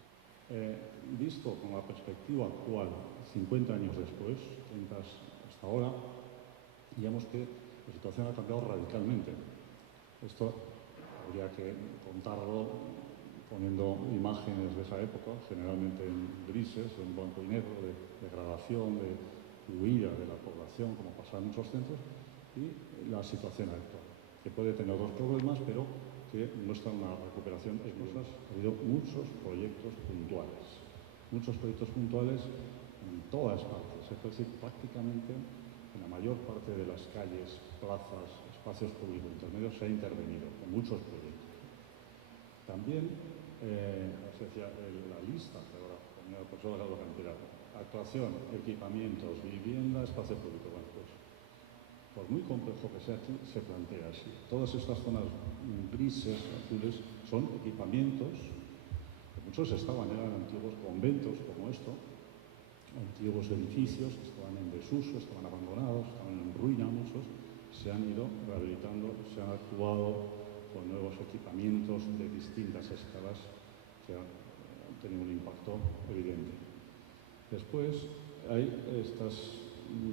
Visto con la perspectiva actual, 50 años después, 30 hasta ahora, digamos que la situación ha cambiado radicalmente. Esto habría que contarlo poniendo imágenes de esa época, generalmente en grises, en blanco y negro, de degradación, de huida de la población, como pasa en muchos centros, y la situación actual, que puede tener dos problemas, pero que muestran una recuperación de cosas. Ha habido muchos proyectos puntuales en todas partes, es decir, prácticamente en la mayor parte de las calles, plazas, espacios públicos intermedios se ha intervenido con muchos proyectos. También, decía, la lista que ahora ponía el profesor Galo Cantera, actuación, equipamientos, vivienda, espacio público. Bueno, pues, por muy complejo que sea aquí, se plantea así. Todas estas zonas grises, azules, son equipamientos que muchos eran antiguos conventos como esto, antiguos edificios, estaban en desuso, estaban abandonados, estaban en ruina muchos, se han ido rehabilitando, se han actuado con nuevos equipamientos de distintas escalas que han tenido un impacto evidente. Después hay estas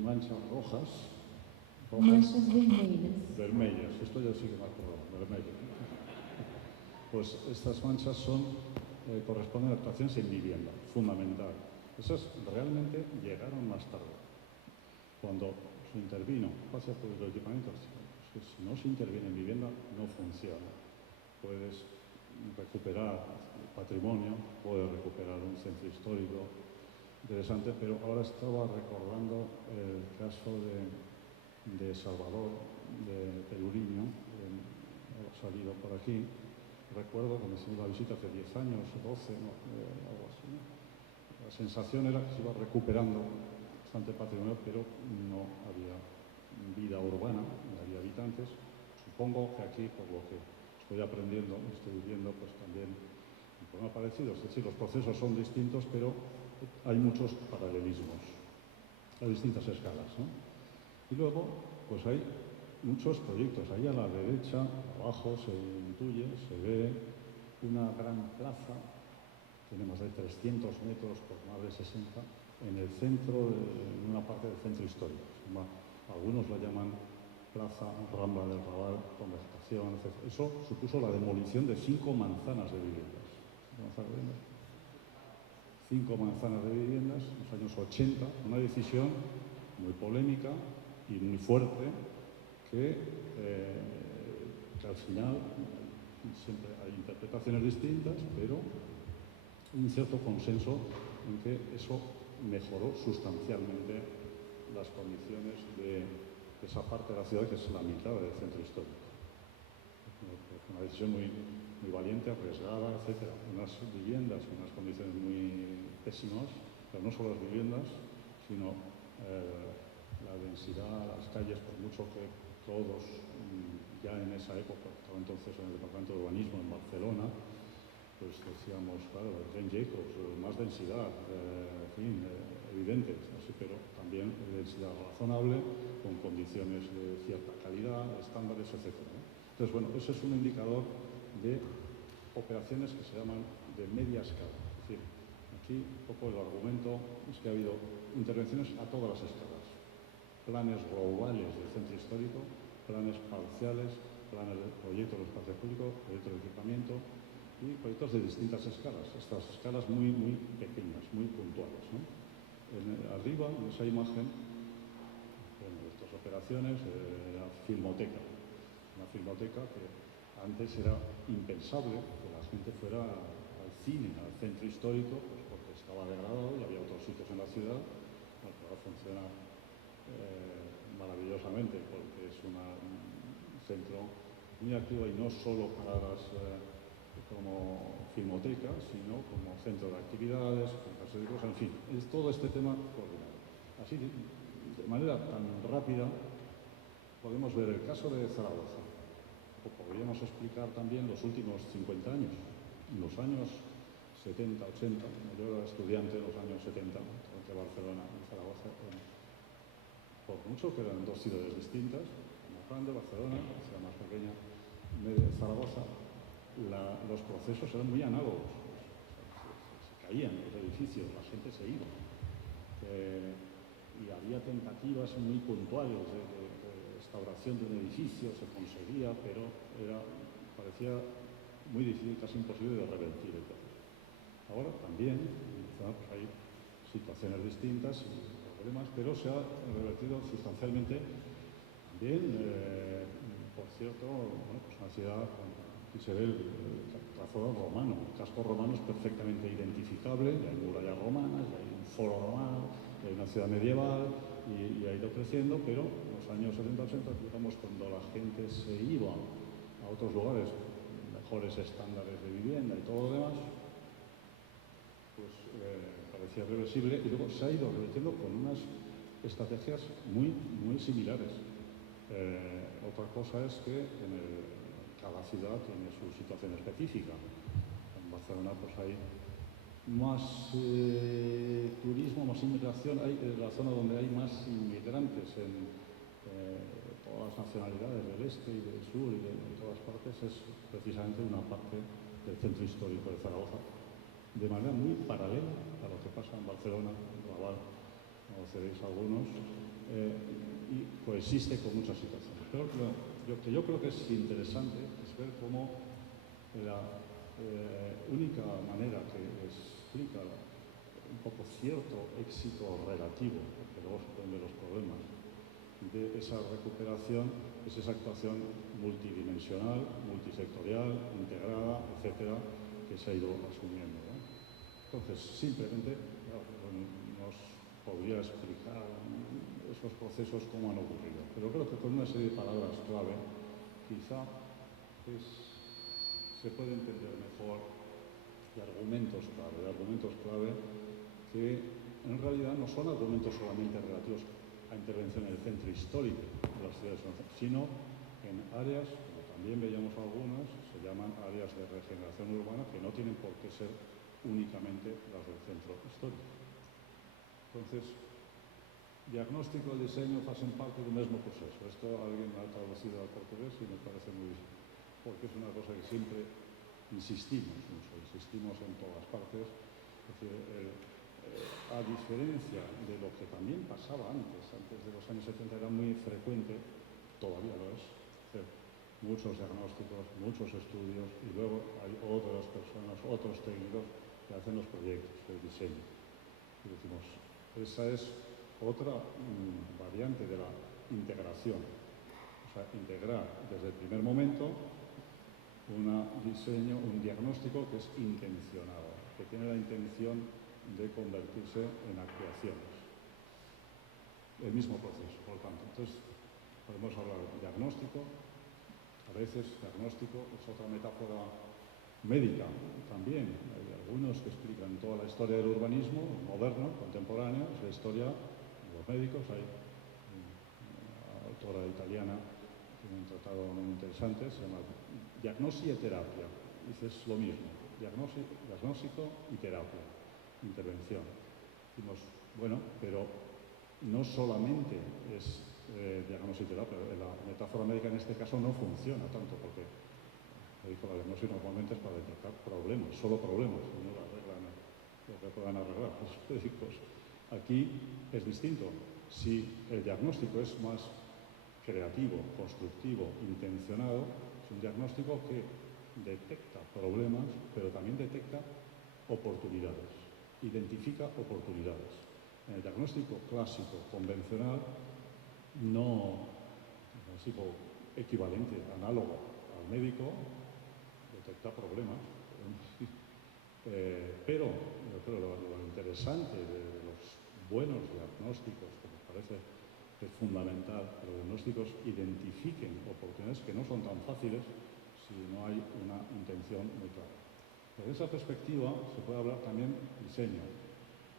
manchas rojas. Manchas vermelhas. Vermelhas, esto ya sí que me acuerdo, vermelho. Pues estas manchas corresponden a actuaciones en vivienda, fundamental. Esas realmente llegaron más tarde. Cuando se intervino, espacio público de equipamientos, pues si no se interviene en vivienda, no funciona. Puedes recuperar patrimonio, puedes recuperar un centro histórico interesante, pero ahora estaba recordando el caso de Salvador, de Peruriño, salido por aquí. Recuerdo cuando hicimos la visita hace 10 años, 12, algo así, ¿no? La sensación era que se iba recuperando bastante patrimonio, pero no había vida urbana, no había habitantes. Supongo que aquí, por lo que estoy aprendiendo, estoy viendo, pues también un problema parecido. Es decir, los procesos son distintos, pero hay muchos paralelismos a distintas escalas, ¿no? Y luego, pues hay muchos proyectos. Ahí a la derecha, abajo, se intuye, se ve una gran plaza, tiene más de 300 metros por más de 60, en el centro, en una parte del centro histórico. Algunos la llaman Plaza Rambla del Raval, con vegetación, etc. Eso supuso la demolición de 5 manzanas de viviendas. 5 manzanas de viviendas en los años 80, una decisión muy polémica y muy fuerte que al final siempre hay interpretaciones distintas, pero hay un cierto consenso en que eso mejoró sustancialmente las condiciones de esa parte de la ciudad que es la mitad del centro histórico. Una decisión muy valiente, arriesgada, etc. Unas viviendas, unas condiciones muy pésimas, pero no solo las viviendas, sino la densidad, las calles, por mucho que todos ya en esa época, estaba entonces en el Departamento de Urbanismo en Barcelona, pues decíamos, claro, Jane Jacobs, más densidad, en fin, evidente, así, pero también densidad razonable, con condiciones de cierta calidad, estándares, etc. Entonces, bueno, ese es un indicador de operaciones que se llaman de media escala. Es decir, aquí un poco el argumento es que ha habido intervenciones a todas las escalas. Planes globales del centro histórico, planes parciales, planes de proyectos de espacio público, proyectos de equipamiento y proyectos de distintas escalas. Estas escalas muy pequeñas, muy puntuales, ¿no? Arriba, en esa imagen, bueno, estas operaciones, la filmoteca. Una filmoteca que antes era impensable que la gente fuera al cine, al centro histórico, pues porque estaba degradado y había otros sitios en la ciudad. Bueno, ahora funciona maravillosamente porque es un centro muy activo y no solo para las como filmoteca, sino como centro de actividades, en fin, es todo este tema coordinado. Así, de manera tan rápida, podemos ver el caso de Zaragoza. O podríamos explicar también los últimos 50 años. En los años 70, 80, yo era estudiante en los años 70, entre Barcelona y Zaragoza. Por mucho que eran dos ciudades distintas, más grande, Barcelona, la ciudad más pequeña, Zaragoza, los procesos eran muy análogos. Se caían los edificios, la gente se iba. Y había tentativas muy puntuales de restauración de un edificio, se conseguía, pero parecía muy difícil, casi imposible de revertir el proceso. Ahora también hay situaciones distintas y problemas, pero se ha revertido sustancialmente. También, por cierto, bueno, pues una ciudad, aquí se ve el trazado romano. El casco romano es perfectamente identificable, hay murallas romanas, hay un foro romano, hay una ciudad medieval y ha ido creciendo, pero en los años 70-80, digamos, cuando la gente se iba a otros lugares, mejores estándares de vivienda y todo lo demás, pues parecía reversible y luego se ha ido revirtiendo con unas estrategias muy similares. Otra cosa es que cada ciudad tiene su situación específica. En Barcelona pues hay más turismo, más inmigración, hay la zona donde hay más inmigrantes en todas las nacionalidades del este y del sur y de todas partes, es precisamente una parte del centro histórico de Zaragoza, de manera muy paralela a lo que pasa en Barcelona, en Raval, conoceréis algunos, y coexiste con muchas situaciones. Pero lo que yo creo que es interesante es ver cómo la única manera que explica un poco cierto éxito relativo, porque luego se pueden ver los problemas, de esa recuperación es esa actuación multidimensional, multisectorial, integrada, etcétera, que se ha ido asumiendo, ¿no? Entonces, simplemente nos podría explicar esos procesos cómo han ocurrido, pero creo que con una serie de palabras clave, quizá se puede entender mejor de argumentos clave que en realidad no son argumentos solamente relativos a intervención en el centro histórico de las ciudades, sino en áreas, como también veíamos algunas, se llaman áreas de regeneración urbana, que no tienen por qué ser únicamente las del centro histórico. Entonces, diagnóstico y diseño hacen parte del mismo proceso. Esto alguien me ha traducido al portugués y me parece muy bien, porque es una cosa que siempre insistimos en todas partes. Es decir, a diferencia de lo que también pasaba antes de los años 70, era muy frecuente, todavía lo es, hacer muchos diagnósticos, muchos estudios, y luego hay otras personas, otros técnicos que hacen los proyectos, el diseño. Y decimos, esa es otra variante de la integración. O sea, integrar desde el primer momento un diagnóstico que es intencionado, que tiene la intención de convertirse en actuaciones. El mismo proceso, por lo tanto. Entonces, podemos hablar de diagnóstico. A veces diagnóstico es otra metáfora médica también. Hay algunos que explican toda la historia del urbanismo moderno, contemporáneo, es la historia de los médicos. Hay una autora italiana que tiene un tratado muy interesante, se llama Diagnosi e Terapia. Dice, es lo mismo, diagnóstico y terapia, intervención. Decimos, bueno, pero no solamente es diagnóstico y terapia. La metáfora médica en este caso no funciona tanto, porque la diagnosis normalmente es para detectar problemas, solo problemas, y no arreglan lo que puedan arreglar los médicos. Aquí es distinto. Si el diagnóstico es más creativo, constructivo, intencionado, es un diagnóstico que detecta problemas, pero también detecta oportunidades, identifica oportunidades. En el diagnóstico clásico, convencional, no, diagnóstico equivalente, análogo al médico, detecta problemas. Pero yo creo lo interesante de los buenos diagnósticos, que me parece que es fundamental que los diagnósticos identifiquen oportunidades que no son tan fáciles si no hay una intención muy clara. Desde esa perspectiva se puede hablar también de diseño.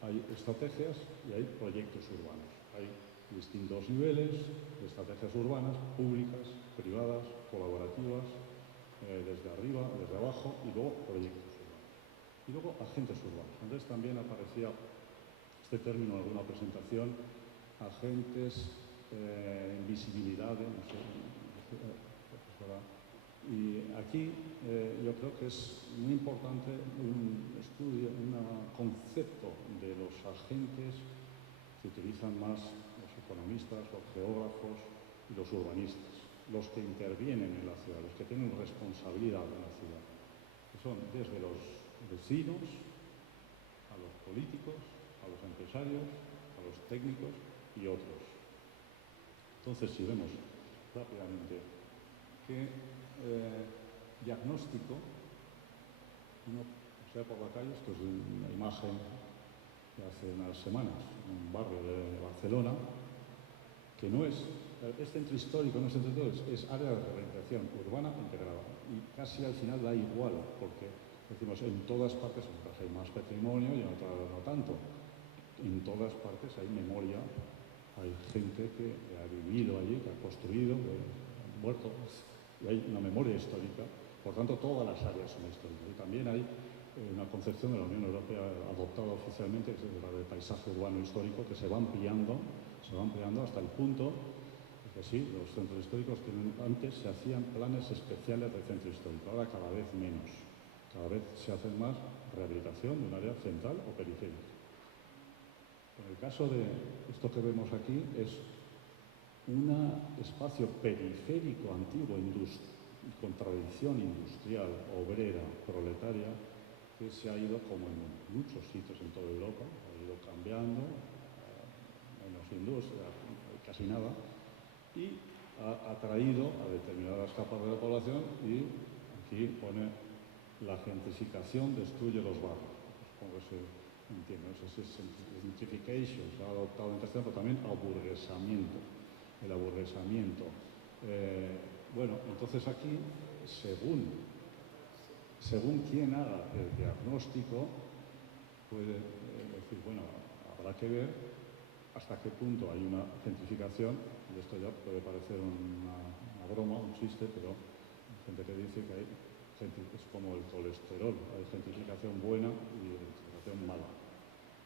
Hay estrategias y hay proyectos urbanos. Hay distintos niveles de estrategias urbanas, públicas, privadas, colaborativas, desde arriba, desde abajo, y luego proyectos urbanos. Y luego agentes urbanos. Antes también aparecía este término en alguna presentación, agentes en visibilidad, no sé, y aquí yo creo que es muy importante un estudio, un concepto de los agentes que utilizan más los economistas, los geógrafos y los urbanistas, los que intervienen en la ciudad, los que tienen responsabilidad en la ciudad, que son desde los vecinos, a los políticos, a los empresarios, a los técnicos y otros. Entonces, si vemos rápidamente que diagnóstico, uno sea por la calle, esto es una imagen de hace unas semanas, en un barrio de Barcelona, que no es centro histórico, no es centro histórico, es área de rehabilitación urbana integrada. Y casi al final da igual, porque decimos, en todas partes, en otras hay más patrimonio y en otras no tanto. En todas partes hay memoria, hay gente que ha vivido allí, que ha construido, que ha muerto, y hay una memoria histórica. Por tanto, todas las áreas son históricas. Y también hay una concepción de la Unión Europea adoptada oficialmente, que es la del paisaje urbano histórico, que se va ampliando hasta el punto de que sí, los centros históricos antes se hacían planes especiales de centro histórico, ahora cada vez menos. Cada vez se hace más rehabilitación de un área central o periférica. En el caso de esto que vemos aquí es un espacio periférico antiguo con tradición industrial, obrera, proletaria, que se ha ido, como en muchos sitios en toda Europa, ha ido cambiando, menos industria, casi nada, y ha atraído a determinadas capas de la población, y aquí pone la gentrificación destruye los barrios. Supongo que se entiende, es gentrification, se ha adoptado en castellano, pero también aburguesamiento. El aburguesamiento. Bueno, entonces aquí según quien haga el diagnóstico, puede decir, bueno, habrá que ver hasta qué punto hay una gentrificación, y esto ya puede parecer una broma, un chiste, pero hay gente que dice que es como el colesterol, hay gentrificación buena y gentrificación mala.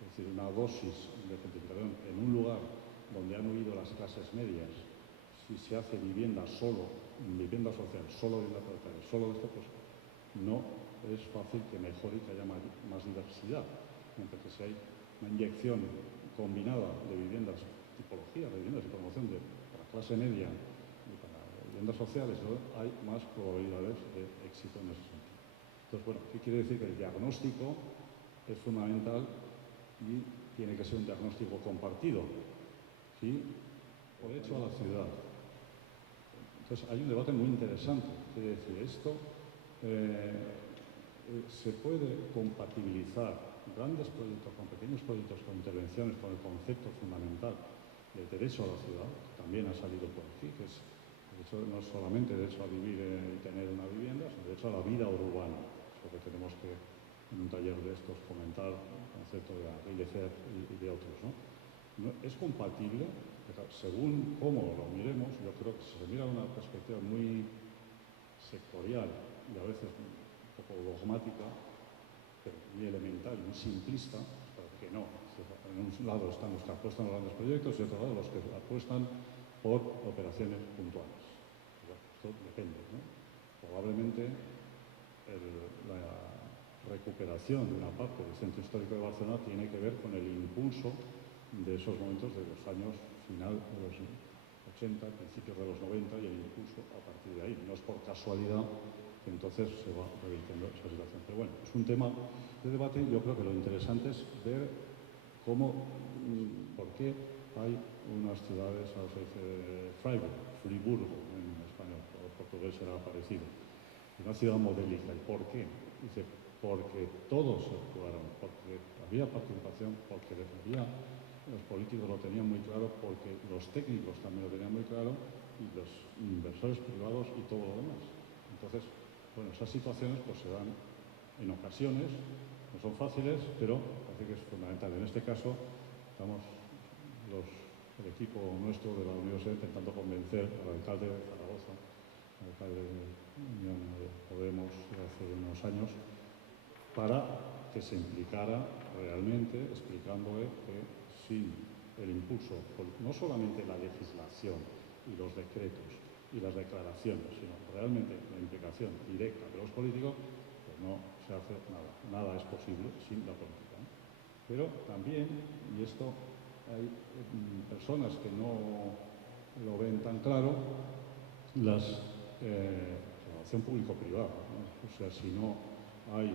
Es decir, una dosis de gentrificación en un lugar donde han huido las clases medias, si se hace vivienda solo, vivienda social, solo vivienda propietaria, solo esto, pues no es fácil que mejore y que haya más diversidad. Mientras que si hay una inyección combinada de viviendas, tipología de viviendas y promoción para clase media y para viviendas sociales, ¿no?, hay más probabilidades de éxito en ese sentido. Entonces, bueno, ¿qué quiere decir? Que el diagnóstico es fundamental y tiene que ser un diagnóstico compartido, ¿sí?, por hecho a la ciudad. Entonces, hay un debate muy interesante. Quiere decir, esto se puede compatibilizar grandes proyectos con pequeños proyectos, con intervenciones, con el concepto fundamental del derecho a la ciudad, que también ha salido por aquí, que es no solamente derecho a vivir y tener una vivienda, sino derecho a la vida urbana. Es lo que tenemos que, en un taller de estos, comentar el concepto de Rilefer y de otros, ¿no? Es compatible, pero según cómo lo miremos, yo creo que si se mira una perspectiva muy sectorial y a veces un poco dogmática, pero muy elemental, muy simplista, porque no. En un lado están los que apuestan a grandes proyectos y en otro lado los que apuestan por operaciones puntuales. Bueno, esto depende, ¿no? Probablemente la recuperación de una parte del centro histórico de Barcelona tiene que ver con el impulso de esos momentos de los años final de los 80, principios de los 90 y el impulso a partir de ahí. No es por casualidad que entonces se va revirtiendo esa situación. Pero bueno, es un tema de debate y yo creo que lo interesante es ver por qué hay unas ciudades, ahora se dice Friburgo en español, o en portugués será parecido, una ciudad modélica. ¿Y por qué? Dice, porque todos actuaron, porque había participación, porque los políticos lo tenían muy claro, porque los técnicos también lo tenían muy claro, y los inversores privados y todo lo demás. Entonces, bueno, esas situaciones pues se dan en ocasiones, no son fáciles, pero parece que es fundamental. En este caso, estamos el equipo nuestro de la universidad intentando convencer al alcalde de Zaragoza, al alcalde de Unión de Podemos hace unos años, para que se implicara realmente explicándole que sin el impulso, no solamente la legislación y los decretos y las declaraciones, sino realmente la implicación directa de los políticos, pues no se hace nada. Nada es posible sin la política, ¿no? Pero también, y esto hay personas que no lo ven tan claro, la relación público-privada, ¿no? O sea, si no hay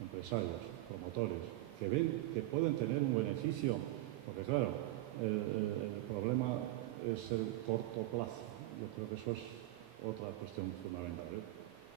empresarios, promotores, que ven que pueden tener un beneficio, porque claro, el problema es el corto plazo. Yo creo que eso es otra cuestión fundamental, ¿eh?